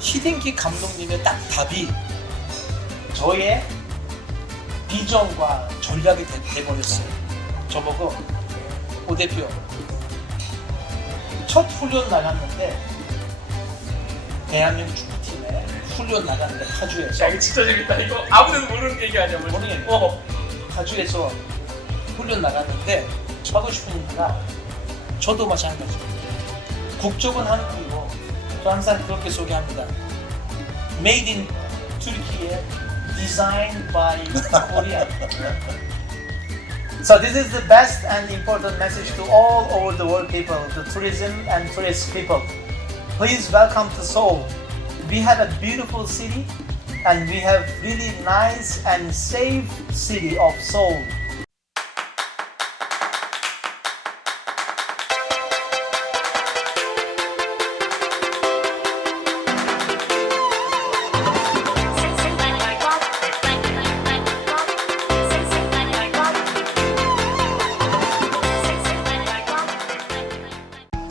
히딩키 감독님의 딱 답이 저의 비전과 전략이 돼버렸어요. 저보고 오 대표 첫 훈련 나갔는데 대한민국 축구팀에 훈련 나갔는데 파주에서 야, 이거 진짜 재밌다. 이거 아무데도 모르는 얘기 아니야. 모르는 어. 파주에서 훈련 나갔는데 하고 싶은 얘기가 저도 마찬가지. 국적은 한국이고 저 항상 그렇게 소개합니다. Made in Turkey, designed by Korea. So this is the best and important message to all over the world people, to tourism and tourist people. Please welcome to Seoul. We have a beautiful city and we have really nice and safe city of Seoul.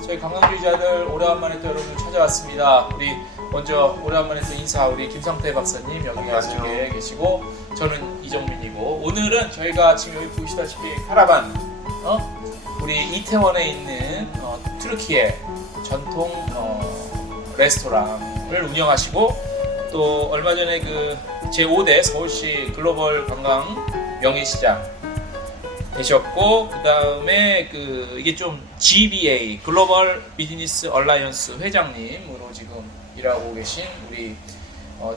저희 관광주의자들 오래간만에 또 여러분 찾아왔습니다. 우리 먼저 오래간만에 또 인사 우리 김성태 박사님 여기 안쪽에 계시고 저는 이정민이고 오늘은 저희가 지금 여기 보시다시피 카라반 우리 이태원에 있는 튀르키예 전통 레스토랑을 운영하시고 또 얼마 전에 그 제5대 서울시 글로벌 관광 명예시장 되셨고 그 다음에 그 이게 좀 GBA 글로벌 비즈니스 얼라이언스 회장님으로 지금 일하고 계신 우리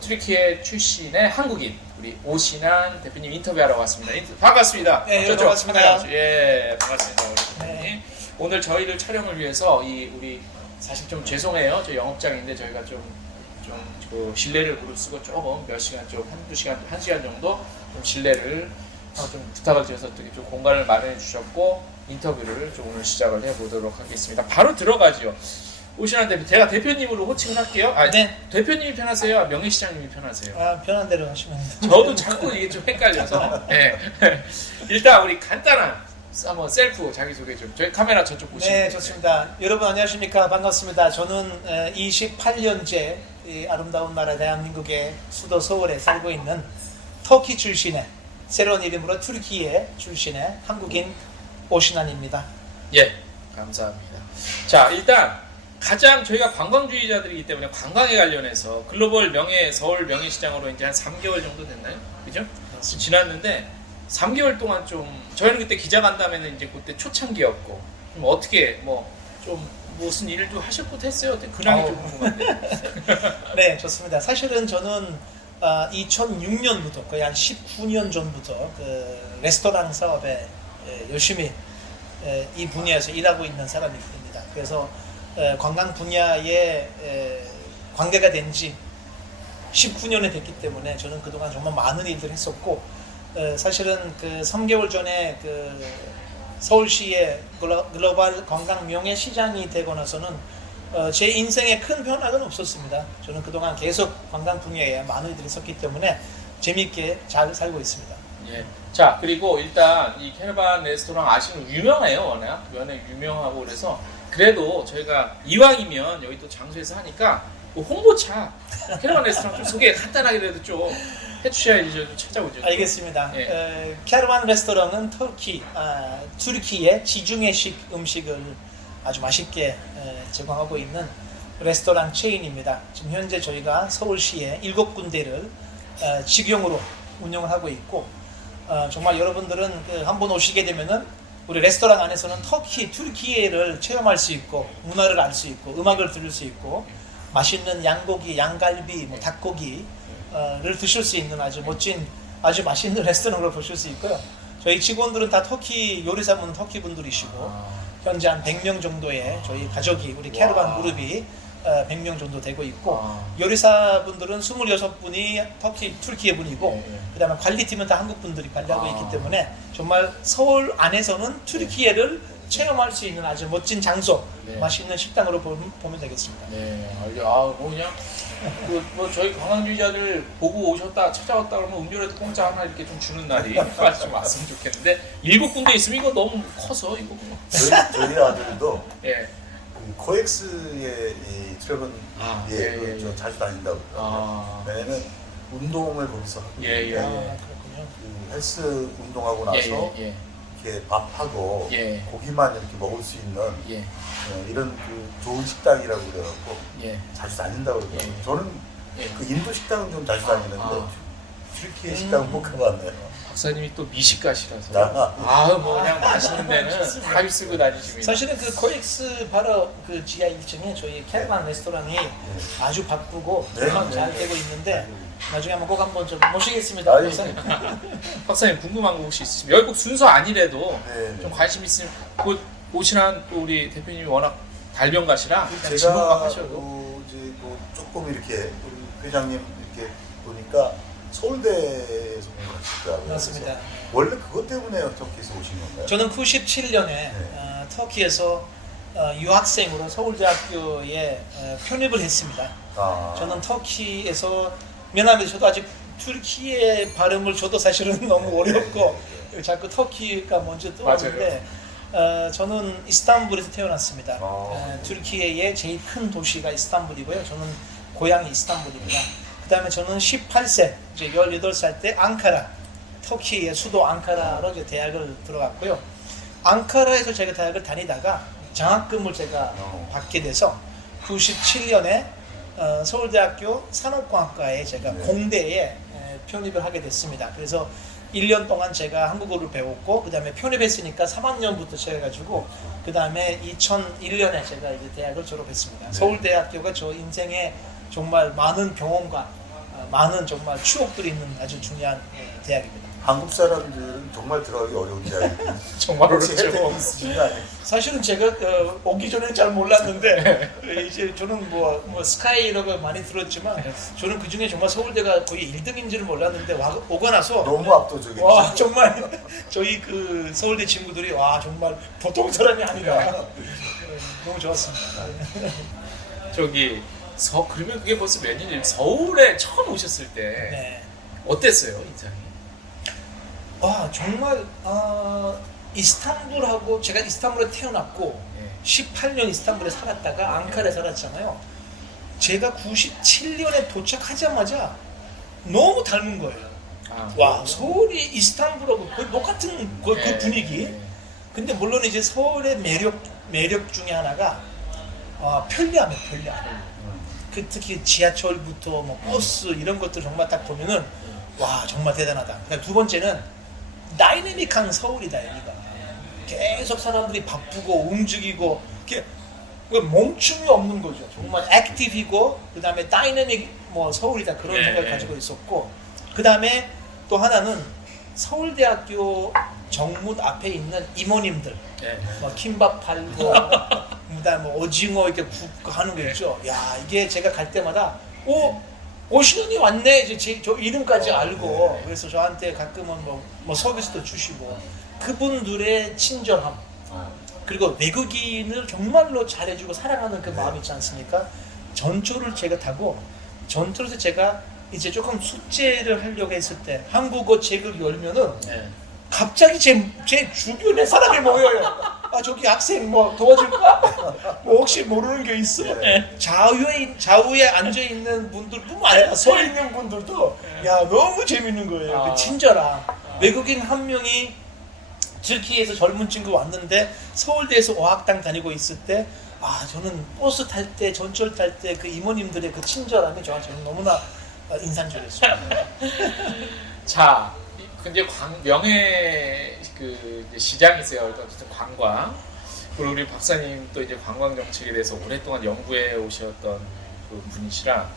튀르키예 출신의 한국인 우리 오신환 대표님 인터뷰하러 왔습니다. 반갑습니다. 네, 저쪽 반갑습니다. 카메라 예, 반갑습니다. 우리 대표님. 네. 오늘 저희를 촬영을 위해서 우리 사실 좀 죄송해요. 저 영업장인데 저희가 그 실내를 무릅쓰고 조금 몇 시간 좀 한두 시간 한 시간 정도 좀 실내를 좀 부탁을 드려서 어떻게 좀 공간을 마련해 주셨고 인터뷰를 좀 오늘 시작을 해보도록 하겠습니다. 바로 들어가죠. 오신환 대표, 제가 대표님으로 호칭을 할게요. 네. 대표님이 편하세요? 명예시장님이 편하세요? 편한 대로 하시면 저도 자꾸 이게 좀 헷갈려서. 네. 일단 우리 간단한 한번 셀프 자기소개 좀. 저희 카메라 저쪽 보시면. 네, 좋습니다. 여러분 안녕하십니까? 반갑습니다. 저는 28년째 이 아름다운 나라 대한민국의 수도 서울에 살고 있는 터키 출신의 새로운 이름으로 튀르키예 출신의 한국인 오신환입니다. 예, 감사합니다. 자, 일단 가장 저희가 관광주의자들이기 때문에 관광에 관련해서 글로벌 서울 명예시장으로 이제 한 3개월 정도 됐나요? 그죠? 지났는데 3개월 동안 좀 저희는 그때 기자간담회는 이제 그때 초창기였고 좀 어떻게 좀 무슨 일도 하셨고 했어요? 어떻게 근황이 좀 궁금한데. 네, 좋습니다. 사실은 저는 2006년부터 거의 한 19년 전부터 그 레스토랑 사업에 열심히 이 분야에서 일하고 있는 사람입니다. 그래서 관광 분야에 관계가 된 지 19년이 됐기 때문에 저는 그동안 정말 많은 일들을 했었고 사실은 그 3개월 전에 그 서울시의 글로벌 관광 명예시장이 되고 나서는 제 인생에 큰 변화는 없었습니다. 저는 그동안 계속 관광 분야에 많은 일들이 있었기 때문에 재미있게 잘 살고 있습니다. 예. 자, 그리고 일단 이 캐러반 레스토랑 아시는 유명해요, 워낙 유명하고 그래서 그래도 저희가 이왕이면 여기 또 장소에서 하니까 뭐 홍보차 캐러반 레스토랑 좀 소개 간단하게라도 좀 해주셔야지 좀 찾아오죠. 알겠습니다. 예. 캐러반 레스토랑은 튀르키예 지중해식 음식을 아주 맛있게 제공하고 있는 레스토랑 체인입니다. 지금 현재 저희가 서울시에 7군데를 직영으로 운영을 하고 있고 정말 여러분들은 한번 오시게 되면은 우리 레스토랑 안에서는 튀르키예를 체험할 수 있고 문화를 알 수 있고 음악을 들을 수 있고 맛있는 양고기, 양갈비, 닭고기를 드실 수 있는 아주 멋진 아주 맛있는 레스토랑을 보실 수 있고요. 저희 직원들은 다 터키 요리사분 터키 분들이시고 현재 한 100명 정도의 저희 가족이 우리 캐러반 그룹이 100명 정도 되고 있고 요리사분들은 26분이 튀르키예 분이고 그다음에 관리팀은 다 한국 분들이 관리하고 있기 때문에 정말 서울 안에서는 튀르키예를 체험할 수 있는 아주 멋진 장소, 맛있는 식당으로 보면 되겠습니다. 네, 그냥 저희 관광주의자들 보고 오셨다 찾아왔다 그러면 음료라도 공짜 하나 이렇게 좀 주는 날이 빨리 좀 왔으면 좋겠는데 7군데 있으면 이거 너무 커서 이거 저희 아들도 예. 그 코엑스의 이 트래븐 저 자주 다닌다고 그러더라고요. 왜냐면 운동을 거기서 하고 예. 그렇군요. 그 헬스 운동하고 나서 이렇게 밥하고 고기만 이렇게 먹을 수 있는 이런 그 좋은 식당이라고 그래갖고 자주 다닌다고 그러더라고요. 저는 그 인도 식당은 좀 자주 다니는데 튀르키예 식당은 못 가봤네요. 박사님이 또 미식가시라서 뭐 그냥 맛있는 데는 다 쓰고 다니십니다. 사실은 그 코엑스 바로 그 지하 1층에 저희 캐러반 레스토랑이 아주 바쁘고 정말 잘 되고 있는데 나중에 한번 꼭 한번 좀 모시겠습니다. 박사님 궁금한 거 혹시 있으시면 여기 꼭 순서 아니래도 좀 관심 있으면 곧 오신한 또 우리 대표님이 워낙 달변가시라 그냥 질문만 하셔도 이제 뭐 조금 이렇게 우리 회장님 이렇게 보니까 서울대에서 공부하셨더라고요. 맞습니다. 원래 그것 때문에 터키에서 오신 건가요? 저는 97년에 터키에서 유학생으로 서울대학교에 편입을 했습니다. 저는 터키에서 미안합니다. 저도 아직 튀르키예 발음을 저도 사실은 너무 어렵고 자꾸 터키가 먼저 떠오르는데 저는 이스탄불에서 태어났습니다. 튀르키예의 제일 큰 도시가 이스탄불이고요. 저는 고향이 이스탄불입니다. 그 다음에 저는 18세, 이제 18살 때 앙카라, 터키의 수도 앙카라로 이제 대학을 들어갔고요. 앙카라에서 제가 대학을 다니다가 장학금을 제가 받게 돼서 97년에 서울대학교 산업공학과에 제가 공대에 편입을 하게 됐습니다. 그래서 1년 동안 제가 한국어를 배웠고 그 다음에 편입했으니까 3학년부터 시작해가지고 그 다음에 2001년에 제가 이제 대학을 졸업했습니다. 서울대학교가 저 인생에 정말 많은 경험과 많은 정말 추억들이 있는 아주 중요한 대학입니다. 한국 사람들은 정말 들어가기 어려운 대학이에요. 정말 혹시 어렵죠. 혜택이 있으신 거 아니에요? 사실은 제가 오기 전에는 잘 몰랐는데 이제 저는 뭐 스카이 이런 거 많이 들었지만 저는 그 중에 정말 서울대가 거의 1등인지를 몰랐는데 오고 나서 너무 압도적이죠. 와 정말 저희 그 서울대 친구들이 와 정말 보통 사람이 아니라 너무 좋았습니다. 저기 그러면 그게 벌써 몇 년이에요? 서울에 처음 오셨을 때 어땠어요 인상이? 와 정말 이스탄불하고 제가 이스탄불에 태어났고 18년 이스탄불에 살았다가 앙카라에 살았잖아요. 제가 97년에 도착하자마자 너무 닮은 거예요. 와 서울이 이스탄불하고 거의 똑같은 그 분위기. 근데 물론 이제 서울의 매력 중에 하나가 편리함이에요. 편리함. 그 특히 지하철부터 뭐 버스 이런 것들 정말 딱 보면은 와 정말 대단하다. 그다음 두 번째는 다이내믹한 서울이다 여기가. 계속 사람들이 바쁘고 움직이고 이렇게 멈춤이 없는 거죠. 정말 액티브이고 그다음에 다이내믹 뭐 서울이다 그런 생각을 가지고 있었고 그다음에 또 하나는 서울대학교 정문 앞에 있는 이모님들 뭐 김밥 팔고 그다음에 뭐 오징어 이렇게 굽고 하는 거 있죠. 야 이게 제가 갈 때마다 오신원이 왔네 이제 저 이름까지 알고 그래서 저한테 가끔은 뭐 서비스도 주시고 그분들의 친절함 그리고 외국인을 정말로 잘해주고 사랑하는 그 마음 있지 않습니까? 전철을 제가 타고 전철에서 제가 이제 조금 숙제를 하려고 했을 때 한국어 책을 열면은 갑자기 제 주변에 사람이 모여요. 저기 학생 뭐 도와줄까? 뭐 혹시 모르는 게 있어? 좌우에 앉아 있는 분들뿐만 아니라 서 있는 분들도 야 너무 재밌는 거예요. 그 친절함. 외국인 한 명이 튀르키예에서 젊은 친구 왔는데 서울대에서 어학당 다니고 있을 때 저는 버스 탈 때 전철 탈 때 그 이모님들의 그 친절함이 저는 너무나 인상적이었어요. 자, 근데 명예 그 시장이세요. 어쨌든 관광. 그리고 우리 박사님 또 이제 관광 정책에 대해서 오랫동안 연구해 오셨던 그 분이시라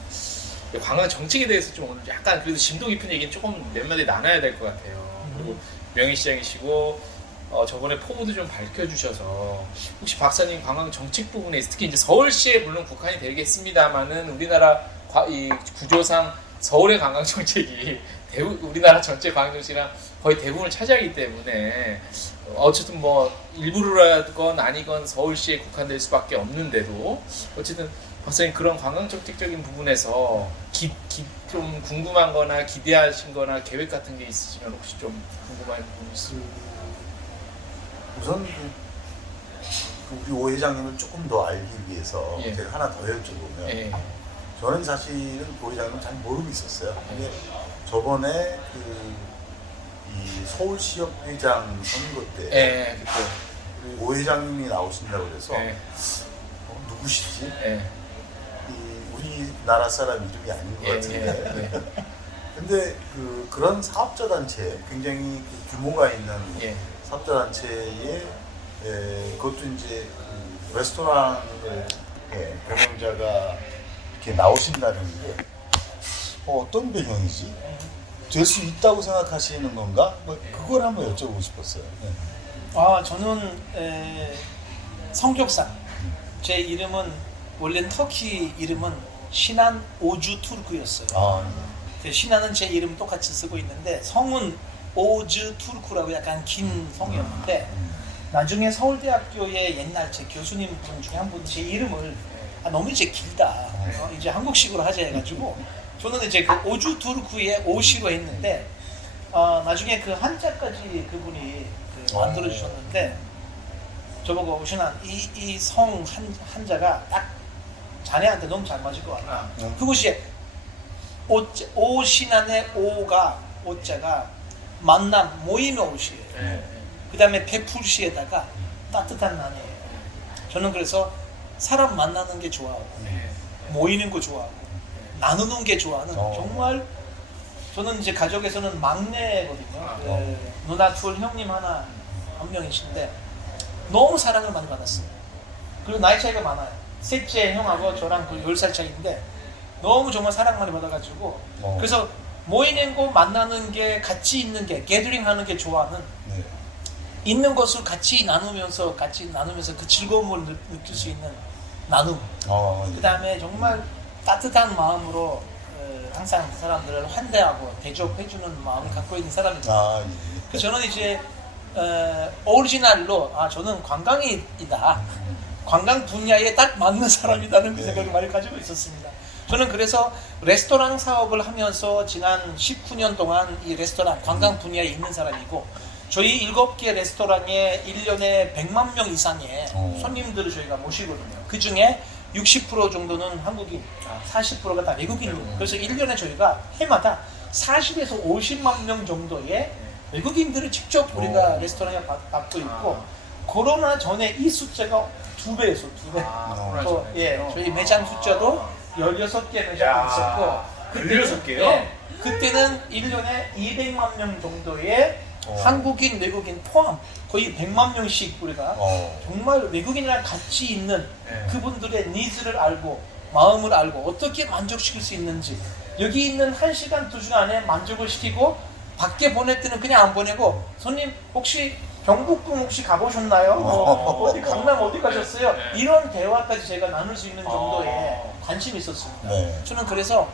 관광 정책에 대해서 좀 오늘 약간 그래도 심도 깊은 얘기는 조금 몇 마디 나눠야 될 것 같아요. 그리고 명예 시장이시고 저번에 포부도 좀 밝혀주셔서 혹시 박사님 관광 정책 부분에 특히 이제 서울시에 물론 국한이 되겠습니다만은 우리나라 이 구조상 서울의 관광 정책이 우리나라 전체 관광 정책이랑 거의 대부분을 차지하기 때문에 어쨌든 뭐 일부러라건 아니건 서울시에 국한될 수밖에 없는데도 어쨌든 박사님 그런 관광 정책적인 부분에서 좀 궁금한거나 기대하신거나 계획 같은 게 있으시면 혹시 좀 궁금한 부분이 있으세요? 우선 우리 오 회장님을 조금 더 알기 위해서 예. 제가 하나 더 여쭤보면 예. 저는 사실은 오 회장님 잘 모르고 있었어요. 근데 저번에 이 서울시협 회장 선거 때 예, 그때. 오 회장님이 나오신다고 그래서 예. 누구시지? 예. 이 우리나라 사람 이름이 아닌 것 예, 같은데. 예, 근데 그런 사업자 단체, 굉장히 규모가 있는 예. 사업자 단체에 그것도 이제 레스토랑을 경영자가 이렇게 나오신다는 게 어떤 배경이지? 될 수 있다고 생각하시는 건가? 뭐 그걸 한번 여쭤보고 싶었어요. 저는 성격상 제 이름은 원래는 터키 이름은 시난 오주 투르크였어요. 시난은 제 이름 똑같이 쓰고 있는데 성은 오즈 투르크라고 약간 긴 성이었는데 나중에 서울대학교의 옛날 제 교수님 분 중에 한 분이 제 이름을 너무 이제 길다 이제 한국식으로 하자 해가지고 저는 이제 그 오주 투르크의 오시로 했는데 나중에 그 한자까지 그분이 만들어 주셨는데 저보고 오신아 이 성 한자가 딱 자네한테 너무 잘 맞을 것 같다. 그것이 오신안의 오가 오자가 만남 모임의 옷이에요. 그 다음에 베풀시에다가 따뜻한 난이에요. 저는 그래서 사람 만나는 게 좋아하고 모이는 거 좋아하고 나누는 게 좋아하는 정말 저는 이제 가족에서는 막내거든요. 누나 둘 형님 한 명이신데 너무 사랑을 많이 받았어요. 그리고 나이 차이가 많아요. 셋째 형하고 저랑 10살 차이인데 너무 정말 사랑 많이 받아가지고 그래서 모이는 거 만나는 게 같이 있는 게 게더링 하는 게 좋아하는 있는 것을 같이 나누면서 그 즐거움을 느낄 수 있는 나눔. 그 다음에 정말 따뜻한 마음으로 항상 사람들을 환대하고 대접해주는 마음을 갖고 있는 사람입니다. 그래서 저는 이제 오리지널로 저는 관광이다. 관광 분야에 딱 맞는 사람이라는 그 생각을 많이 가지고 있었습니다. 저는 그래서 레스토랑 사업을 하면서 지난 19년 동안 이 레스토랑 관광 분야에 있는 사람이고 저희 7개 레스토랑에 1년에 100만 명 이상의 손님들을 저희가 모시거든요. 그 중에 60% 정도는 한국인, 40%가 다 외국인이에요. 그래서 1년에 저희가 해마다 40에서 50만 명 정도의 외국인들을 직접 우리가 레스토랑에 받고 있고 코로나 전에 이 숫자가 2배였어, 2배. 또, 저희 매장 숫자도 16개 매장이 있었고 16개요? 그때는 1년에 200만 명 정도의 한국인, 외국인 포함 거의 100만 명씩 우리가 정말 외국인이랑 같이 있는 그분들의 니즈를 알고 마음을 알고 어떻게 만족시킬 수 있는지 여기 있는 1시간, 2시간 안에 만족을 시키고 밖에 보낼 때는 그냥 안 보내고 손님 혹시 경복궁 혹시 가보셨나요? 어디 강남 어디 가셨어요? 이런 대화까지 제가 나눌 수 있는 정도의 관심이 있었습니다. 저는 그래서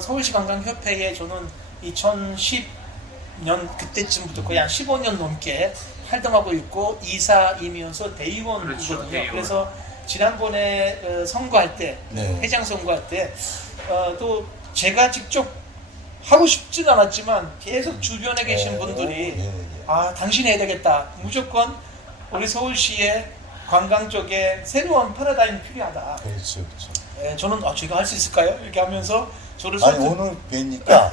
서울시 관광협회에 저는 2010년 그때쯤부터 거의 한 15년 넘게 활동하고 있고 이사이면서 대의원이거든요. 그래서 지난번에 선거할 때 회장 선거할 때 또 제가 직접 하고 싶진 않았지만 계속 주변에 계신 분들이 당신 해야 되겠다. 무조건 우리 서울시의 관광 쪽에 새로운 패러다임이 필요하다. 그렇죠. 저는 제가 할 수 있을까요? 이렇게 하면서 저를 오늘 뵈니까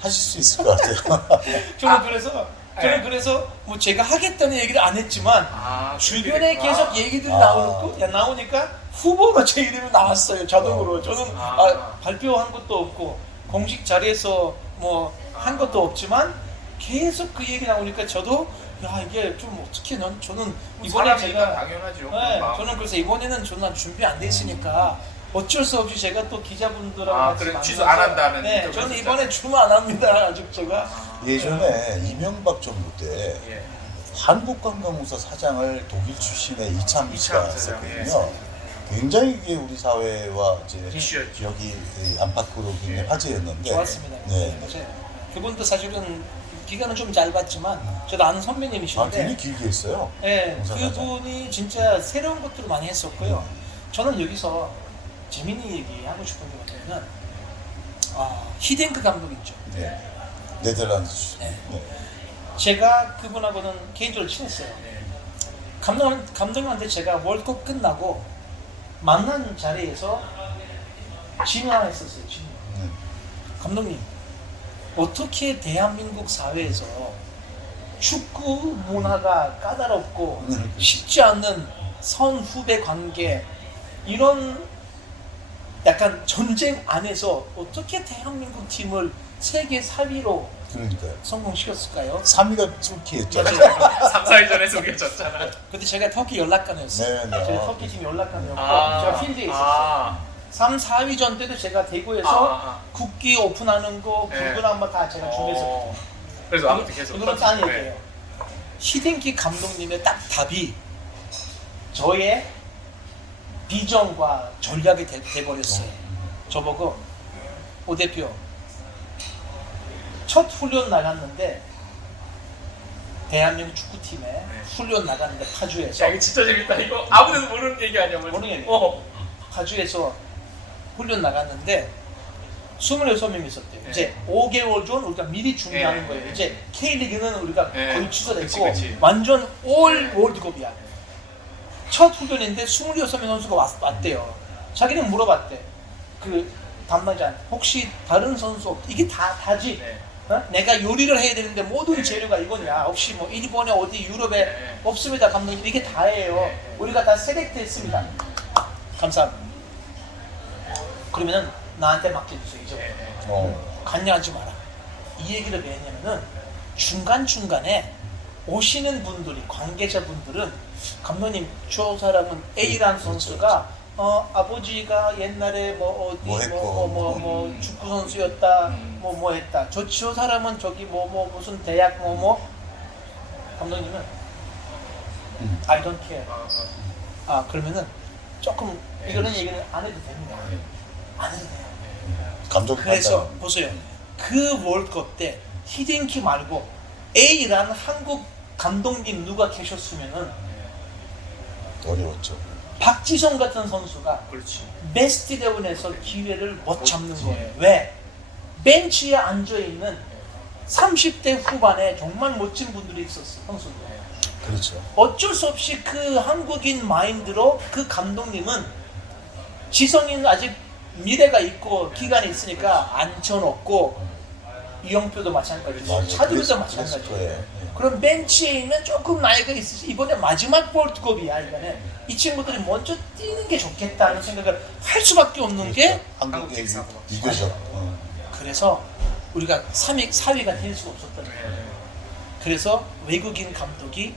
하실 수 있을 것 같아요. 저는 그래서 뭐 제가 하겠다는 얘기를 안 했지만 주변에 계속 얘기들이 나오니까 후보로 제 이름이 나왔어요. 자동으로. 저는 발표한 것도 없고 공식 자리에서 뭐 한 것도 없지만 계속 그 얘기 나오니까 저도 이게 좀 어떻게 저는 이번에 제가 당연하죠. 저는 그래서 이번에는 저는 준비 안 돼 있으니까 어쩔 수 없이 제가 또 기자분들하고 그래 취소 안 한다는. 저는 이번에 주문 안 합니다. 아직 제가 예전에 이명박 정부 때 한국관광공사 사장을 독일 출신의 이참 씨가 했었거든요. 굉장히 이게 우리 사회와 이제 여기 안팎으로 굉장히 화제였는데 좋았습니다. 맞아요. 그분도 사실은 기간은 좀 짧았지만 저도 아는 선배님이신데 굉장히 길게 했어요. 그분이 진짜 새로운 것들을 많이 했었고요. 저는 여기서 재밌는 얘기 하고 싶은 게 뭐냐면 히덴크 감독 있죠. 네덜란드 출신. 제가 그분하고는 개인적으로 친했어요. 감독님한테 제가 월드컵 끝나고 만난 자리에서 질문을 했었어요. 감독님, 어떻게 대한민국 사회에서 축구 문화가 까다롭고 쉽지 않는 선후배 관계, 이런 약간 전쟁 안에서 어떻게 대한민국 팀을 세계 4위로 그러니까요. 성공시켰을까요? 3위가 뚜르키였죠. 3, 4위 전에서 우리가 졌잖아. 근데 제가 터키 연락관이었어요. 네. 제가 터키 팀 연락관이었고 제가 필드에 있었어요. 3, 4위 전 때도 제가 대구에서 국기 오픈하는 거, 불그라운 다 제가 준비했었거든요. 그래서 아무튼 계속 이거는 딴 얘기예요. 히딩키 감독님의 딱 답이 저의 비전과 전략이 돼버렸어요. 저보고 오 대표 첫 훈련 나갔는데 대한민국 축구팀에 훈련 나갔는데 파주에서 야, 이거 진짜 재밌다. 이거 아무데도 모르는 얘기 아니야. 모르는 얘기. 어. 파주에서 훈련 나갔는데 26명 있었대요. 네. 이제 5개월 전 우리가 미리 준비하는 네. 거예요. 이제 K리그는 우리가 거의 취소됐고 그치. 완전 올 월드컵이야. 첫 훈련인데 26명 선수가 왔대요. 자기는 물어봤대. 그 담당자한테 혹시 다른 선수 이게 다지? 네. 어? 내가 요리를 해야 되는데 모든 재료가 이거냐? 혹시 뭐 일본에 어디 유럽에 없습니다, 감독님. 이게 다예요. 우리가 다 셀렉트 했습니다. 감사합니다. 그러면은 나한테 맡겨주세요. 이제 관여하지 마라. 이 얘기를 왜 했냐면은 중간중간에 오시는 분들이, 관계자분들은 감독님 저 사람은 A라는 선수가 아버지가 옛날에 뭐 어디 뭐 축구 선수였다, 뭐 했다. 저 사람은 저기 뭐 무슨 대학 감독님은 I don't care. 그러면은 조금 이런 얘기는 안 해도 됩니다. 안 해도 돼요. 감정 그래서 판단. 보세요. 그 월드컵 때 히딩키 말고 A라는 한국 감독님 누가 계셨으면은 어려웠죠. 박지성 같은 선수가 그렇지. 베스트 11에서 기회를 못 잡는 거예요. 왜? 벤치에 앉아있는 30대 후반에 정말 멋진 분들이 있었어요. 선수들. 그렇죠. 어쩔 수 없이 그 한국인 마인드로 그 감독님은 지성이는 아직 미래가 있고 기간이 있으니까 앉혀놓고 이영표도 마찬가지고 차두리도 마찬가지예요. 그럼 벤치에 있는 조금 나이가 있으시 이번에 마지막 월드컵이야. 이번에 이 친구들이 먼저 뛰는 게 좋겠다는 생각을 할 수밖에 없는 게 한국의 유교적. 그래서 우리가 4위가 될 수가 없었던 거예요. 그래서 외국인 감독이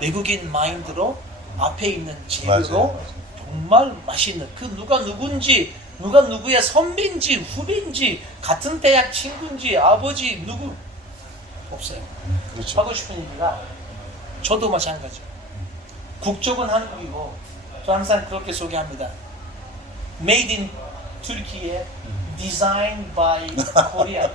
외국인 마인드로 앞에 있는 재료로 정말 맛있는 그 누가 누군지, 누가 누구의 선배인지 후배인지, 같은 대학 친구인지, 아버지 누구 없어요. 그렇죠. 하고 싶은 얘기가 저도 마찬가지예요. 국적은 한국이고 저 항상 그렇게 소개합니다. Made in Turkey, Designed by Korea.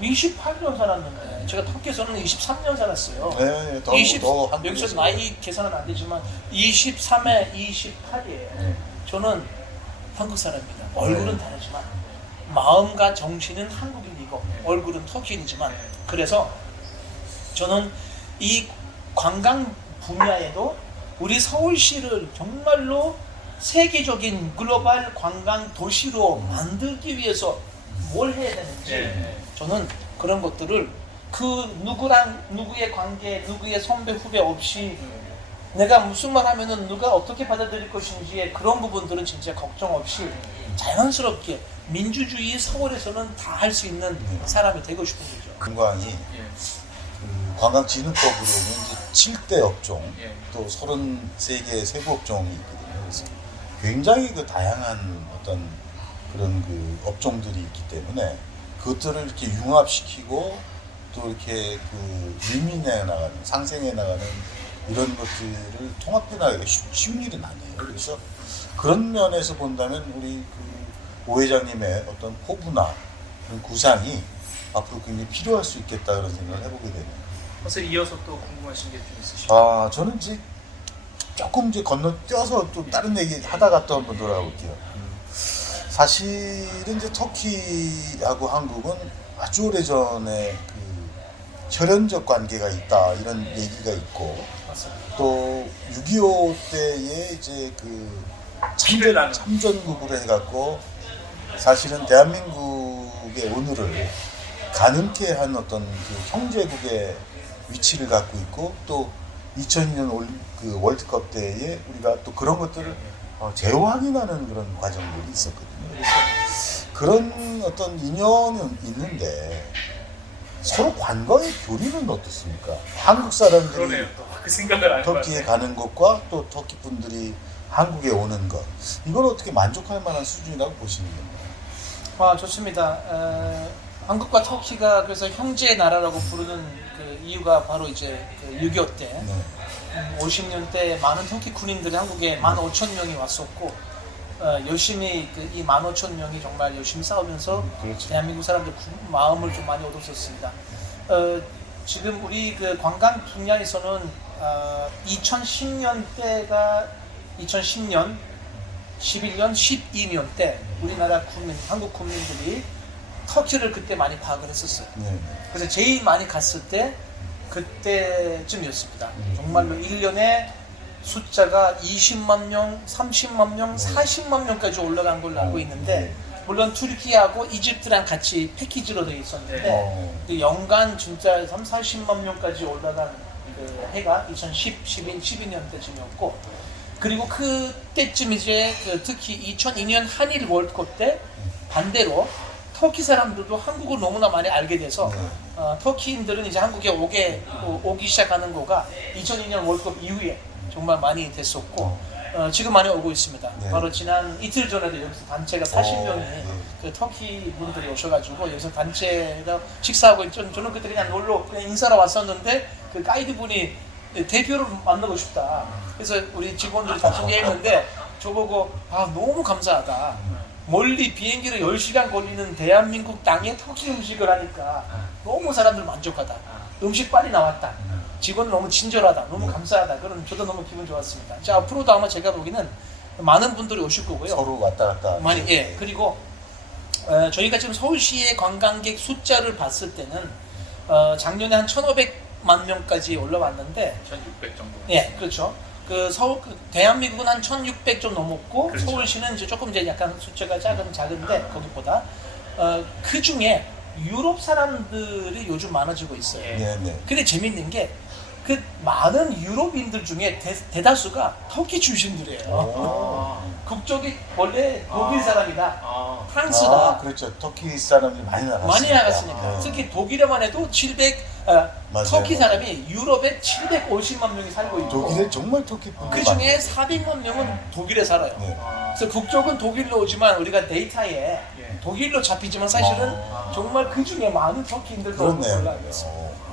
28년 살았는데 제가 터키에서는 23년 살았어요. 네, 여기서 나이 계산은 안 되지만 23에 28이에요. 저는 한국 사람입니다. 얼굴은 다르지만 마음과 정신은 한국인이고 얼굴은 터키인이지만, 그래서 저는 이 관광 분야에도 우리 서울시를 정말로 세계적인 글로벌 관광 도시로 만들기 위해서 뭘 해야 되는지 저는 그런 것들을 그 누구랑 누구의 관계, 누구의 선배 후배 없이 내가 무슨 말 하면은 누가 어떻게 받아들일 것인지의 그런 부분들은 진짜 걱정 없이 자연스럽게 민주주의 서울에서는 다 할 수 있는 사람이 되고 싶은 거죠. 관광이 그 관광진흥법으로는 이제 7대 업종, 또 33개의 세부 업종이 있거든요. 그래서 굉장히 그 다양한 어떤 그런 그 업종들이 있기 때문에 그것들을 이렇게 융합시키고 또 이렇게 그 유민해 나가는, 상생해 나가는 이런 것들을 통합해 나가기가 쉬운 일은 아니에요. 그래서 그런 면에서 본다면 우리 그 오 회장님의 어떤 포부나 그런 구상이 앞으로 굉장히 필요할 수 있겠다 그런 생각을 해보게 되네요. 선생님 이어서 또 궁금하신 게 좀 있으시죠? 저는 이제 조금 이제 건너뛰어서 또 다른 얘기 하다가 또 한번 돌아볼게요. 사실은 이제 터키하고 한국은 아주 오래전에 그 혈연적 관계가 있다 이런 얘기가 있고, 또 6.25 때에 이제 그 참전국으로 해갖고 사실은 대한민국의 오늘을 가늠케 한 어떤 그 형제국의 위치를 갖고 있고 또 2002년 그 월드컵 때에 우리가 또 그런 것들을 재확인하는 그런 과정들이 있었거든요. 그래서 그런 어떤 인연은 있는데 서로 관광의 교류는 어떻습니까? 한국 사람들이 그러네요. 그 생각을 안 터키에 가는 것과 또 터키 분들이 한국에 오는 것 이걸 어떻게 만족할 만한 수준이라고 보시는 건가요? 좋습니다. 한국과 터키가 그래서 형제 나라라고 부르는 그 이유가 바로 이제 그 6.25 때, 네. 50년 때 많은 터키 군인들이 한국에 15,000명이 왔었고, 열심히 그 이 15,000명이 정말 열심히 싸우면서 그렇죠. 대한민국 사람들 마음을 좀 많이 얻었었습니다. 지금 우리 그 관광 분야에서는 2010년 때가 2010년, 11년, 12년 때 우리나라 국민, 한국 국민들이 터키를 그때 많이 파악을 했었어요. 네. 그래서 제일 많이 갔을 때 그때쯤이었습니다. 정말로 1년에 숫자가 20만 명, 30만 명, 40만 명까지 올라간 걸로 알고 있는데 물론 투르키하고 이집트랑 같이 패키지로 되어 있었는데 그 연간 진짜 3, 40만 명까지 올라간 그 해가 2010, 12년 때쯤이었고 그리고 그때쯤 이제 그 특히 2002년 한일 월드컵 때 반대로 터키 사람들도 한국을 너무나 많이 알게 돼서 터키인들은 이제 한국에 오기 시작하는 거가 2002년 월드컵 이후에 정말 많이 됐었고 지금 많이 오고 있습니다. 네. 바로 지난 이틀 전에도 여기서 단체가 40명이 그 터키 분들이 오셔가지고 여기서 단체가 식사하고 저는 그때 그냥 놀러 그냥 인사로 왔었는데 그 가이드 분이 대표를 만나고 싶다. 그래서 우리 직원들이 다 소개했는데 저보고 너무 감사하다. 멀리 비행기로 10시간 걸리는 대한민국 땅에 터키 음식을 하니까 너무 사람들 만족하다. 음식 빨리 나왔다. 직원 너무 친절하다. 너무 감사하다. 그런 저도 너무 기분 좋았습니다. 자, 앞으로도 아마 제가 보기에는 많은 분들이 오실 거고요. 서로 왔다 갔다. 많이 그리고 저희가 지금 서울시의 관광객 숫자를 봤을 때는 작년에 한 1,500만 명까지 올라왔는데 1,600 정도. 예, 그렇죠. 그 대한민국은 한 1,600 좀 넘었고 그렇죠. 서울시는 이제 조금 이제 약간 숫자가 작은데 거기보다 그 중에 유럽 사람들이 요즘 많아지고 있어요. 네. 근데 재밌는 게 그 많은 유럽인들 중에 대다수가 터키 출신들이에요. 국적이 원래 독일 사람이다, 프랑스다. 그렇죠. 터키 사람들이 많이 나갔으니까. 많이 나갔으니까. 특히 독일에만 해도 터키 사람이 유럽에 750만 명이 살고 있고 독일에 정말 터키 분들 그 중에 400만 명은 독일에 살아요. 그래서 국적은 독일로 오지만 우리가 데이터에 독일로 잡히지만 사실은 정말 그 중에 많은 터키인들도 올라오고 있습니다.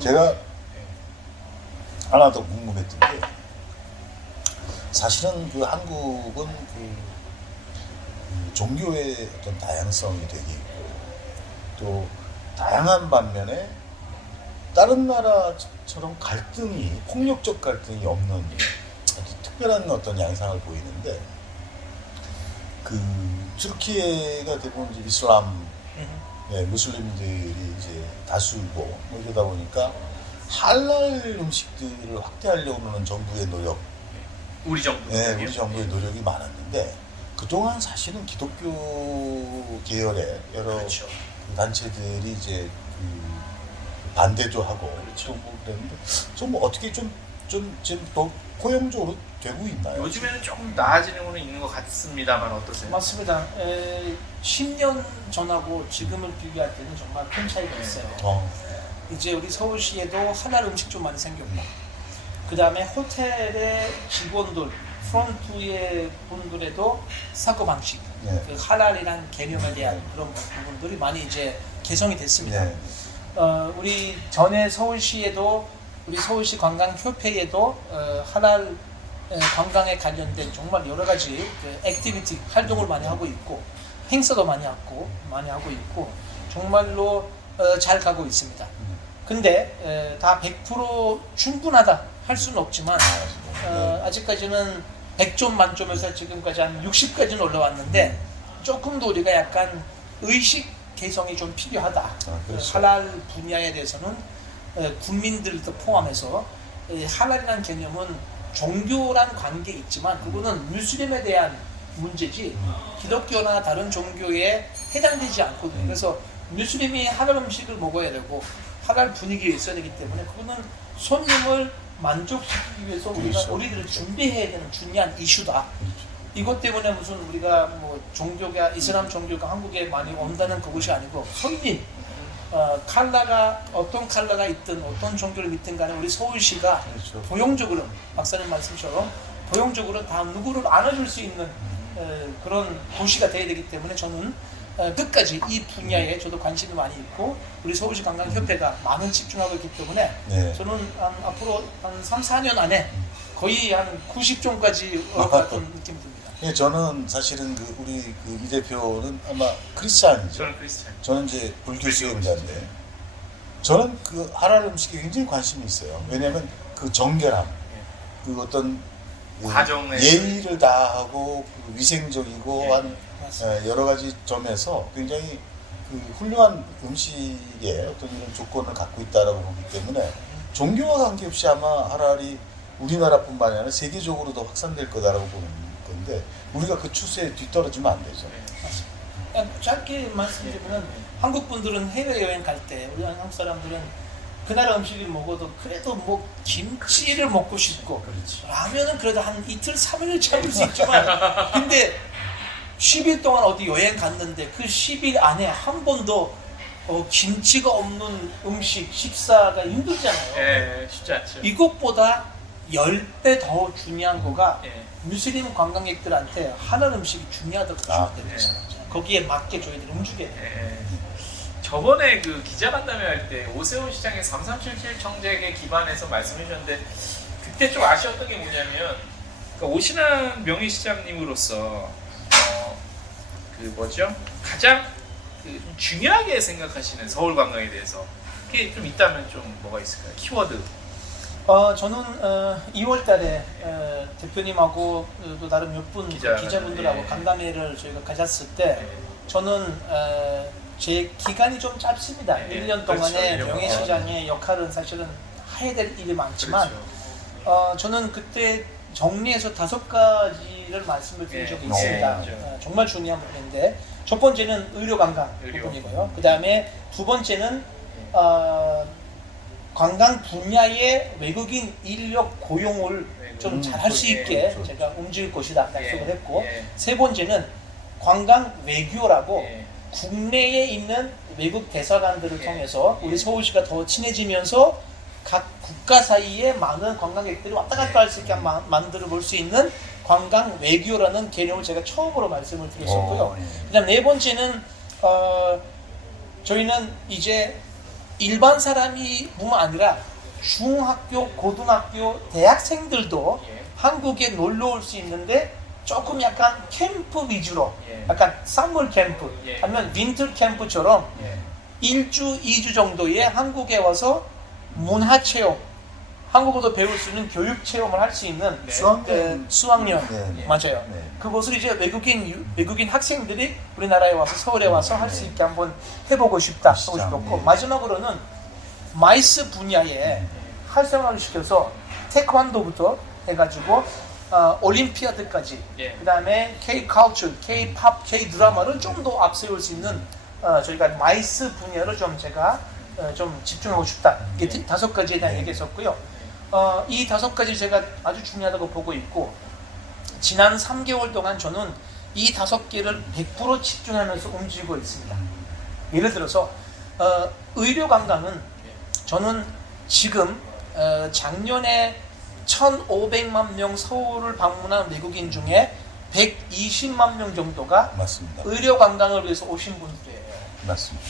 제가 하나 더 궁금했던 게 사실은 그 한국은 그 종교의 어떤 다양성이 되게 있고 또 다양한 반면에 다른 나라처럼 폭력적 갈등이 없는 아주 특별한 어떤 양상을 보이는데 그 튀르키예가 대부분 이제 이슬람 무슬림들이 이제 다수고 뭐 이러다 보니까 할랄 음식들을 확대하려고 하는 정부의 노력, 우리 정부. 우리 정부의 노력이 많았는데 그동안 사실은 기독교 계열의 여러 그렇죠. 단체들이 이제 그 반대도 하고 좀 뭐 그랬는데 좀 뭐 어떻게 좀 지금 더 포용적으로 되고 있나요? 요즘에는 조금 나아지는 거는 있는 것 같습니다만 어떠세요? 맞습니다. 10년 전하고 지금을 비교할 때는 정말 큰 차이가 있어요. 이제 우리 서울시에도 할랄 음식 좀 많이 생겼고 그 다음에 호텔의 직원들, 프론트의 분들에도 사고방식, 그 할랄이란 개념에 대한 그런 부분들이 많이 이제 개성이 됐습니다. 우리 전에 서울시에도 우리 서울시 관광협회에도 할랄 관광에 관련된 정말 여러 가지 그 액티비티 활동을 많이 하고 있고 행사도 많이 하고 있고 정말로 잘 가고 있습니다. 근데 다 100% 충분하다 할 수는 없지만 아직까지는 100점 만점에서 지금까지 한 60까지는 올라왔는데 조금 더 우리가 약간 의식 개성이 좀 필요하다. 그렇죠. 할랄 분야에 대해서는 국민들도 포함해서 이 할랄이라는 개념은 종교란 관계 있지만 그거는 무슬림에 대한 문제지 기독교나 다른 종교에 해당되지 않거든요. 그래서 무슬림이 할랄 음식을 먹어야 되고 할랄 분위기에 있어야 되기 때문에 그거는 손님을 만족시키기 위해서 우리들을 준비해야 되는 중요한 이슈다. 이것 때문에 무슨 우리가 뭐 종교가 이슬람 종교가 한국에 많이 온다는 그것이 아니고 손님 칼라가 어떤 칼라가 있든 어떤 종교를 믿든 간에 우리 서울시가 그렇죠. 포용적으로 박사님 말씀처럼 포용적으로 다 누구를 안아줄 수 있는 그런 도시가 돼야 되기 때문에 저는 끝까지 이 분야에 저도 관심이 많이 있고 우리 서울시 관광협회가 많은 집중하고 있기 때문에 네. 저는 앞으로 한 3, 4년 안에 거의 한 90종까지 올 것 같은 느낌이 듭니다. 예, 저는 사실은 우리 이 대표는 아마 크리스찬이죠. 저는 크리스찬. 저는 이제 불교 수행자인데 저는 그 할랄 음식에 굉장히 관심이 있어요. 왜냐하면 그 정결함, 그 어떤 과정에 예의를 다하고 위생적이고 한 맞습니다. 여러 가지 점에서 굉장히 그 훌륭한 음식의 어떤 이런 조건을 갖고 있다라고 보기 때문에 종교와 관계없이 아마 할랄이 우리나라뿐만 아니라 세계적으로도 확산될 거다라고 보는 건데 우리가 그 추세에 뒤떨어지면 안 되죠. 그냥 짧게 말씀드리면 한국 분들은 해외 여행 갈 때 우리 한국 사람들은 그 나라 음식을 먹어도 그래도 뭐 김치를 먹고 싶고 그렇지. 라면은 그래도 한 이틀 3일을 참을 수 있지만 근데 10일 동안 어디 여행 갔는데 그 10일 안에 한 번도 김치가 없는 음식 식사가 힘들잖아요. 예, 쉽지 않죠. 이것보다 10배 더 중요한 거가 예. 무슬림 관광객들한테 할랄 음식이 중요하다고 보시면 됩니다. 네. 거기에 맞게 저희들이 움직여야 돼요. 예. 저번에 그 기자간담회 할 때 오세훈 시장의 3377 정책에 기반해서 말씀해 주셨는데 그때 좀 아쉬웠던 게 뭐냐면 그러니까 오신환 명예시장님으로서 그 뭐죠? 가장 그 중요하게 생각하시는 서울 관광에 대해서 그게 좀 있다면 좀 뭐가 있을까요? 키워드. 저는 2월 달에 대표님하고 또 다른 몇 분 기자분들하고 예. 간담회를 저희가 가졌을 때 예. 저는 제 기간이 좀 짧습니다. 예. 1년 그렇죠. 동안의 1년 명예시장의 역할은 사실은 해야 될 일이 많지만 그렇죠. 저는 그때 정리해서 5가지를 말씀을 드린 예. 적이 예. 있습니다. 그렇죠. 정말 중요한 부분인데 첫 번째는 의료관광 부분이고요. 그 다음에 두 번째는 관광 분야의 외국인 인력 고용을 좀 잘할 수 있게 그렇죠. 제가 움직일 것이다 약속을 했고 예. 세 번째는 관광 외교라고 예. 국내에 있는 외국 대사관들을 예. 통해서 예. 우리 서울시가 더 친해지면서 각 국가 사이에 많은 관광객들이 왔다 갔다 할 수 있게 만들어 볼 수 있는 관광 외교라는 개념을 제가 처음으로 말씀을 드렸었고요. 예. 그다음 네 번째는 저희는 이제 일반 사람이 뿐만 아니라 중학교, 고등학교, 대학생들도 예. 한국에 놀러 올 수 있는데 조금 약간 캠프 위주로 예. 약간 썸머 캠프 예. 아니면 윈터 캠프처럼 예. 1주, 2주 정도에 한국에 와서 문화 체험, 한국어도 배울 수 있는 교육 체험을 할 수 있는 네. 수학여행 네. 맞아요. 네. 그것을 이제 외국인 학생들이 우리나라에 와서 서울에 와서 할 수 있게 한번 해보고 싶다 하고 시장, 싶었고 네. 마지막으로는 마이스 분야에 활성화를 시켜서 태권도부터 해가지고 올림피아드까지 예. 그 다음에 K-컬처, K-팝, K-드라마를 좀 더 앞세울 수 있는 저희가 마이스 분야를 좀 제가 좀 집중하고 싶다. 이게 5가지에 대한 얘기했었고요. 이 5가지 제가 아주 중요하다고 보고 있고 지난 3개월 동안 저는 이 5개를 100% 집중하면서 움직이고 있습니다. 예를 들어서 의료 관광은 저는 지금 작년에 1,500만 명 서울을 방문한 외국인 중에 120만 명 정도가 맞습니다. 의료 관광을 위해서 오신 분들이에요. 맞습니다.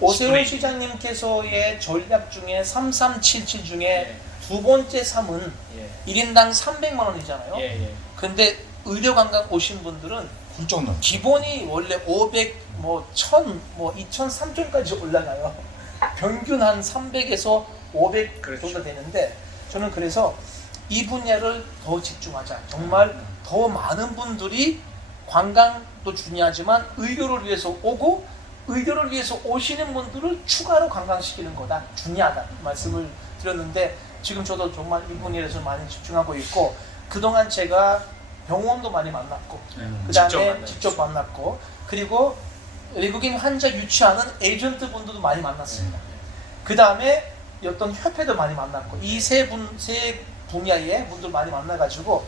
오세훈 시장님께서의 전략 중에 3377 중에 예. 두 번째 3은 예. 1인당 300만 원이잖아요. 예. 예. 근데 의료 관광 오신 분들은 훌쩍 넘. 기본이 원래 500, 뭐 1000, 뭐 2000, 3000까지 올라가요. 평균 한 300에서 500 그렇죠. 정도 되는데 저는 그래서 이 분야를 더 집중하자. 정말 더 많은 분들이 관광도 중요하지만 의료를 위해서 오고 의료를 위해서 오시는 분들을 추가로 관광시키는 거다. 중요하다. 말씀을 드렸는데 지금 저도 정말 이 분야에서 많이 집중하고 있고 그동안 제가 병원도 많이 만났고 그 다음에 직접 만났고 그리고 외국인 환자 유치하는 에이전트 분들도 많이 만났습니다. 그 다음에 어떤 협회도 많이 만났고 이 세 분야의 분들 많이 만나가지고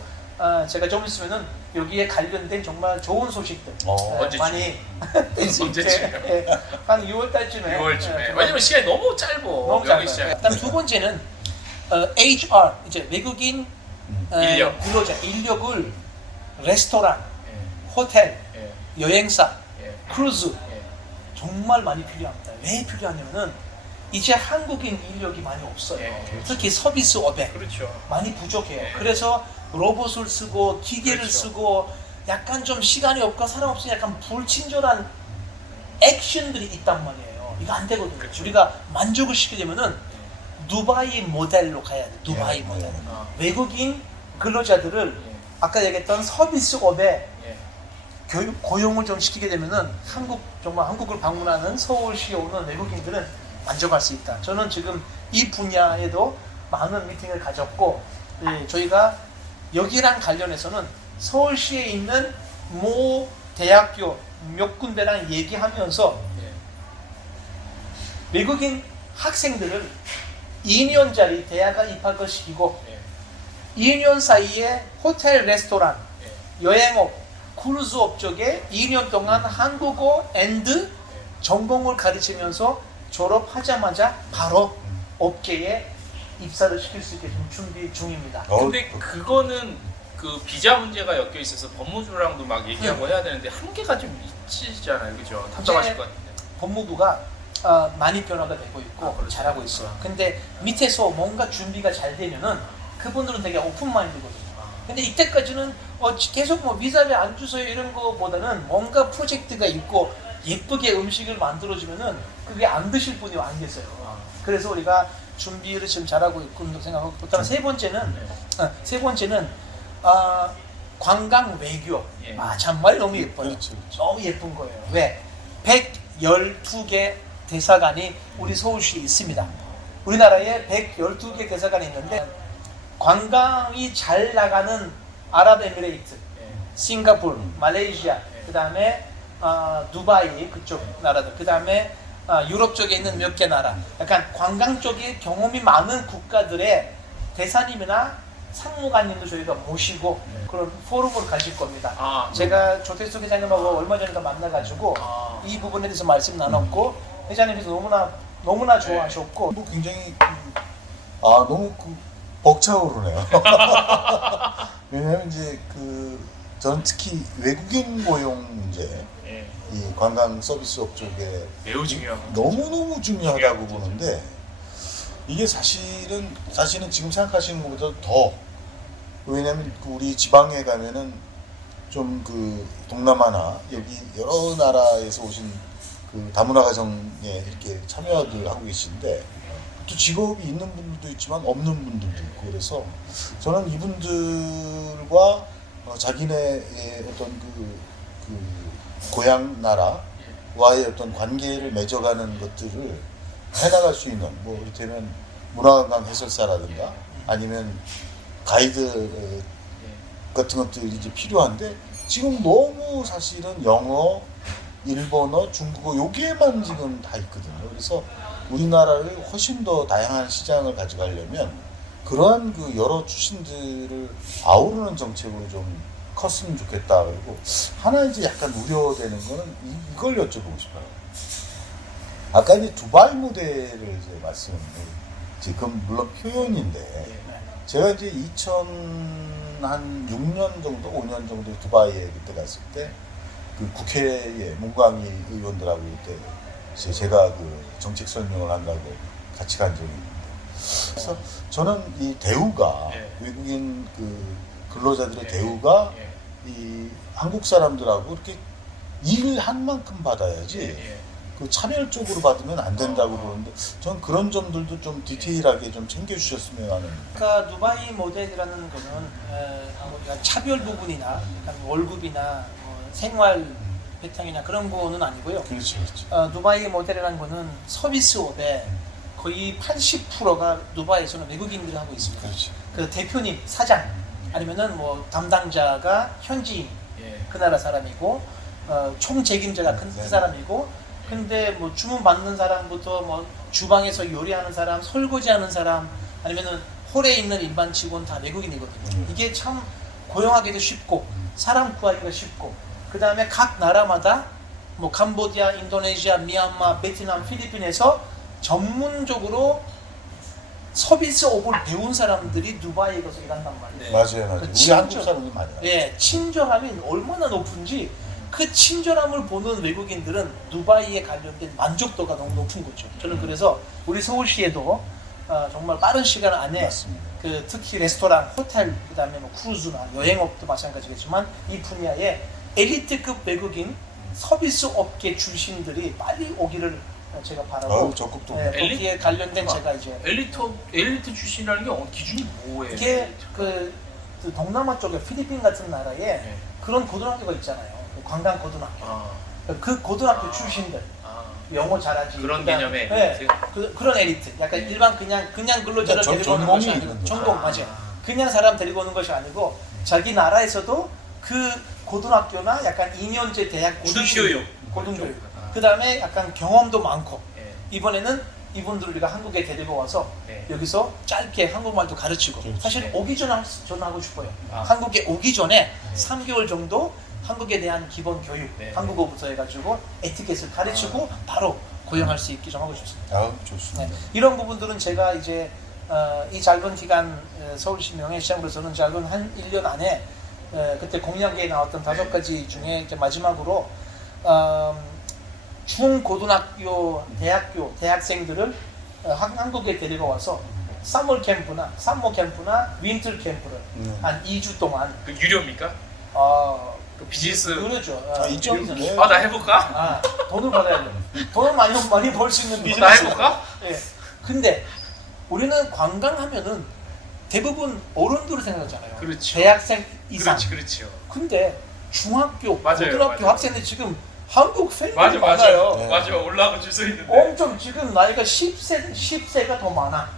제가 좀 있으면은 여기에 관련된 정말 좋은 소식들 많이 언제쯤? 한 6월 달쯤에 6월쯤에. 왜냐면 시간이 너무 짧아. 너무 짧아요. 그다음 두 번째는 HR 이제 외국인 근로자 인력을 레스토랑, 호텔, 여행사, 크루즈 정말 많이 필요합니다. 왜 필요하냐면은 이제 한국인 인력이 많이 없어요. 특히 서비스업에 그렇죠. 많이 부족해요. 그래서 로봇을 쓰고 기계를 쓰고 약간 좀 시간이 없고 사람 없으니 약간 불친절한 액션들이 있단 말이에요. 이거 안 되거든요. 우리가 만족을 시키려면은 두바이 모델로 가야 돼. 두바이 모델. 외국인 근로자들을 아까 얘기했던 서비스업에 고용을 좀 시키게 되면은 정말 한국을 방문하는 서울시에 오는 외국인들은 만족할 수 있다. 저는 지금 이 분야에도 많은 미팅을 가졌고 저희가 여기랑 관련해서는 서울시에 있는 모 대학교 몇 군데랑 얘기하면서 외국인 학생들을 2년짜리 대학에 입학을 시키고 2년 사이에 호텔, 레스토랑, 여행업, 크루즈업 쪽에 2년 동안 한국어 앤드 전공을 가르치면서 졸업하자마자 바로 업계에 입사를 시킬 수 있게 좀 준비 중입니다. 근데 그거는 그 비자 문제가 엮여 있어서 법무부랑도 막 얘기하고 해야 되는데 한계가 좀 있잖아요, 그죠? 답답하실 것 같은데. 법무부가 많이 변화가 되고 있고 그렇죠. 잘하고 있어요. 근데 밑에서 뭔가 준비가 잘 되면은 그분들은 되게 오픈 마인드거든요. 근데 이때까지는 계속 뭐 비자를 안 주세요 이런 거보다는 뭔가 프로젝트가 있고 예쁘게 음식을 만들어주면은 그게 안 드실 분이 안 계세요. 그래서 우리가 준비를 지금 잘하고 있고 생각하고 그다음 세 번째는 관광 외교. 정말 너무 예뻐요. 그렇죠. 너무 예쁜 거예요. 왜? 112개 대사관이 우리 서울시에 있습니다. 우리나라에 112개 대사관이 있는데 관광이 잘 나가는 아랍에미레이트, 싱가포르, 말레이시아, 그 다음에 두바이 그쪽 나라들, 그 다음에 유럽 쪽에 있는 몇 개 나라, 약간 관광 쪽에 경험이 많은 국가들의 대사님이나 상무관님도 저희가 모시고 그런 포럼을 가질 겁니다. 제가 조태수 회장님하고 얼마 전에 만나가지고 이 부분에 대해서 말씀 나눴고 회장님께서 너무나 좋아하셨고 뭐 굉장히 너무 벅차오르네요. 왜냐면 이제 저는 특히 외국인 고용 문제, 이 관광 서비스업 쪽에 매우 중요한 너무너무 중요하다고 보는데 이게 사실은 지금 생각하시는 것보다 더 왜냐면 우리 지방에 가면은 좀 동남아나 여기 여러 나라에서 오신 다문화 가정에 이렇게 참여들 하고 계신데 또 직업이 있는 분들도 있지만 없는 분들도 있고 그래서 저는 이분들과 자기네의 어떤 고향 나라와의 어떤 관계를 맺어가는 것들을 해나갈 수 있는 뭐 이를테면 문화관광 해설사라든가 아니면 가이드 같은 것들이 이제 필요한데 지금 너무 사실은 영어, 일본어, 중국어 요게만 지금 다 있거든요. 그래서 우리나라를 훨씬 더 다양한 시장을 가져가려면 그러한 여러 출신들을 아우르는 정책으로 좀 컸으면 좋겠다. 그리고 하나 이제 약간 우려되는 거는 이걸 여쭤보고 싶어요. 아까 이제 두바이 모델을 이제 그건 물론 표현인데 제가 이제 2006년 정도, 5년 정도 두바이에 그때 갔을 때 국회에 문광희 의원들하고 그때 제가 정책 설명을 한다고 같이 간 적이 있는데 그래서 저는 이 대우가 외국인 근로자들의 대우가 이 한국 사람들하고 이렇게 일 한 만큼 받아야지 차별적으로 받으면 안 된다고 그러는데 저는 그런 점들도 좀 디테일하게 좀 챙겨주셨으면 하는. 그러니까 두바이 모델이라는 거는 차별 부분이나 월급이나 생활 배탕이나 그런 거는 아니고요. 그렇죠. 두바이 모델이라는 거는 서비스업에 거의 80%가 두바이에서는 외국인들이 하고 있습니다. 그렇지. 그 대표님, 사장 아니면은 뭐 담당자가 현지인 그 나라 사람이고 총 책임자가 그 사람이고 근데 뭐 주문 받는 사람부터 뭐 주방에서 요리하는 사람, 설거지하는 사람 아니면은 홀에 있는 일반 직원 다 외국인이거든요. 이게 참 고용하기도 쉽고 사람 구하기가 쉽고 그 다음에 각 나라마다 뭐 캄보디아, 인도네시아, 미얀마, 베트남, 필리핀에서 전문적으로 서비스업을 배운 사람들이 두바이에 가서 일한단 말이에요. 맞아요. 그 우리 한국 사람이 많아요. 예, 친절함이 얼마나 높은지 그 친절함을 보는 외국인들은 두바이에 관련된 만족도가 너무 높은 거죠. 저는 그래서 우리 서울시에도 정말 빠른 시간 안에 맞습니다. 그 특히 레스토랑, 호텔, 그다음에 뭐 크루즈나 여행업도 마찬가지겠지만 이 분야에 엘리트급 외국인 서비스 업계 출신들이 빨리 오기를 제가 바라고 적극도 예, 거기에 관련된 제가 이제 엘리트 출신이라는 게 기준이 뭐예요? 이게 그 동남아 쪽에 필리핀 같은 나라에 네. 그런 고등학교가 있잖아요. 관광 고등학교. 그 고등학교 출신들 영어 잘하지. 그런 그다음- 개념의 네, 엘리트. 그런 엘리트. 약간 일반 그냥 근로자를 전- 데리고 오는 것이 전공이 아니고 있는 전공 거죠. 맞아요. 그냥 사람 데리고 오는 것이 아니고 자기 나라에서도 그 고등학교나 약간 2년제 대학 고등교육. 고등교육. 그다음에 약간 경험도 많고 예. 이번에는 이분들을 우리가 한국에 데리고 와서 네. 여기서 짧게 한국말도 가르치고 그렇지. 사실 네. 오기 전에 저는 하고 싶어요. 아. 한국에 오기 전에 3개월 정도 한국에 대한 기본 교육, 네. 한국어부터 해가지고 에티켓을 가르치고 바로 고용할 수 있게 좀 하고 싶습니다. 아, 좋습니다. 네. 이런 부분들은 제가 이제 이 짧은 기간 서울시 명예시장으로서는 짧은 한 1년 안에 그때 공약에 나왔던 5가지 중에 이제 마지막으로 중고등학교, 대학교, 대학생들을 한국에 데리고 와서 서머 캠프나 윈터 캠프를 한 2주 동안 그 유료입니까? 그 비즈니스. 그러죠. 이쪽인데. 나 해볼까? 돈을 받아야 돼. 돈을 많이 벌 수 있는 비즈니스. 나 해볼까? 예. 근데 우리는 관광하면은 대부분 어른들을 생각하잖아요. 그렇죠. 대학생 이상. 그렇죠. 근데 중학교, 맞아요, 고등학교 맞아요. 학생들 지금 한국 팬들이 맞아요. 많아요. 네. 맞아. 올라가고 줄 서 있는데. 엄청 지금 나이가 10세가 더 많아.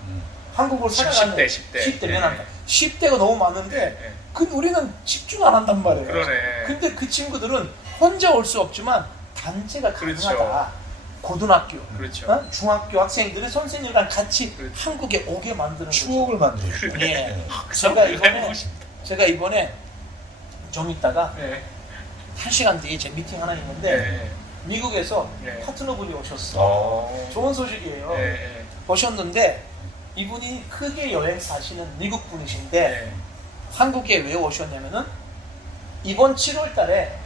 한국을 살아가는 10대. 미안합니다. 10대가 너무 많은데 네. 우리는 집중 안 한단 말이에요. 그러네. 근데 그 친구들은 혼자 올 수 없지만 단체가 그렇죠. 가능하다. 고등학교, 그렇죠. 중학교 학생들이 선생님이랑 같이 그렇죠. 한국에 오게 만드는 거죠. 추억을 만들고. 예. 그거 해보고 제가 이번에 좀 있다가 네. 1시간 뒤에 제 미팅 하나 있는데 네. 미국에서 네. 파트너분이 오셨어. 좋은 소식이에요. 네. 오셨는데 이분이 크게 여행 사시는 미국 분이신데 네. 한국에 왜 오셨냐면은 이번 7월 달에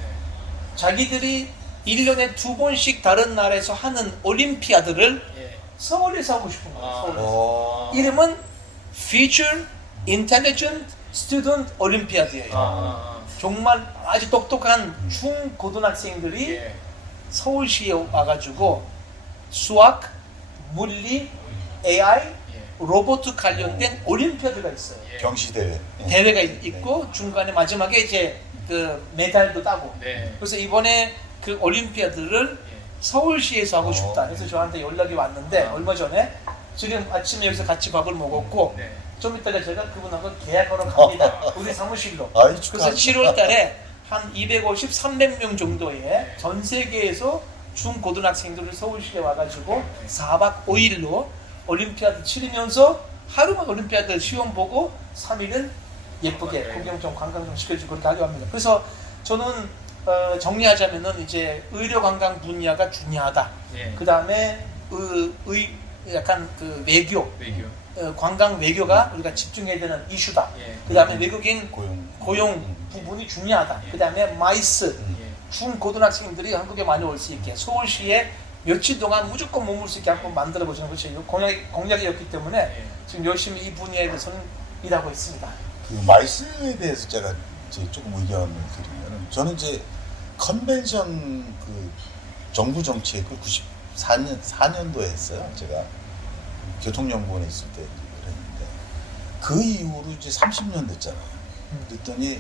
자기들이 1년에 2번씩 다른 나라에서 하는 올림피아드를 예. 서울에서 하고 싶은 거예요. 서울에서. 어. 이름은 Future Intelligent Student Olympiad예요. 정말 아주 똑똑한 중고등학생들이 예. 서울시에 와가지고 수학, 물리, AI, 예. 로봇 관련된 올림피아드가 있어요. 예. 경시대회. 대회가 있고 중간에 마지막에 이제 그 메달도 따고. 네. 그래서 이번에 그 올림피아드를 예. 서울시에서 하고 싶다. 그래서 저한테 연락이 왔는데 얼마 전에 지금 아침에 여기서 같이 밥을 먹었고 네. 좀 이따가 제가 그분하고 계약하러 갑니다. 우리 사무실로. 아이, 그래서 축하합니다. 7월 달에 한 250, 300명 정도의 전 세계에서 중고등학생들을 서울시에 와가지고 4박 5일로 올림피아드 치르면서 하루만 올림피아드 시험 보고 3일은 예쁘게 구경 좀 관광 좀 시켜주고 그렇게 하려고 합니다. 그래서 저는 정리하자면은 이제 의료 관광 분야가 중요하다. 예. 그 다음에 약간 그 외교, 관광 외교가 우리가 집중해야 되는 이슈다. 예. 그 다음에 외국인 고용. 고용 부분이 중요하다. 예. 그 다음에 마이스, 예. 중고등학생들이 한국에 많이 올 수 있게 서울시에 며칠 동안 무조건 머물 수 있게 한번 만들어 보자는 것이 공약이었기 때문에 예. 지금 열심히 이 분야에 대해서는 일하고 있습니다. 그 마이스에 대해서 제가 이제 조금 의견을 드리면 저는 이제 컨벤션 그 정부 정책을 4년도에 했어요. 제가 교통연구원에 있을 때 그랬는데 그 이후로 이제 30년 됐잖아요. 그랬더니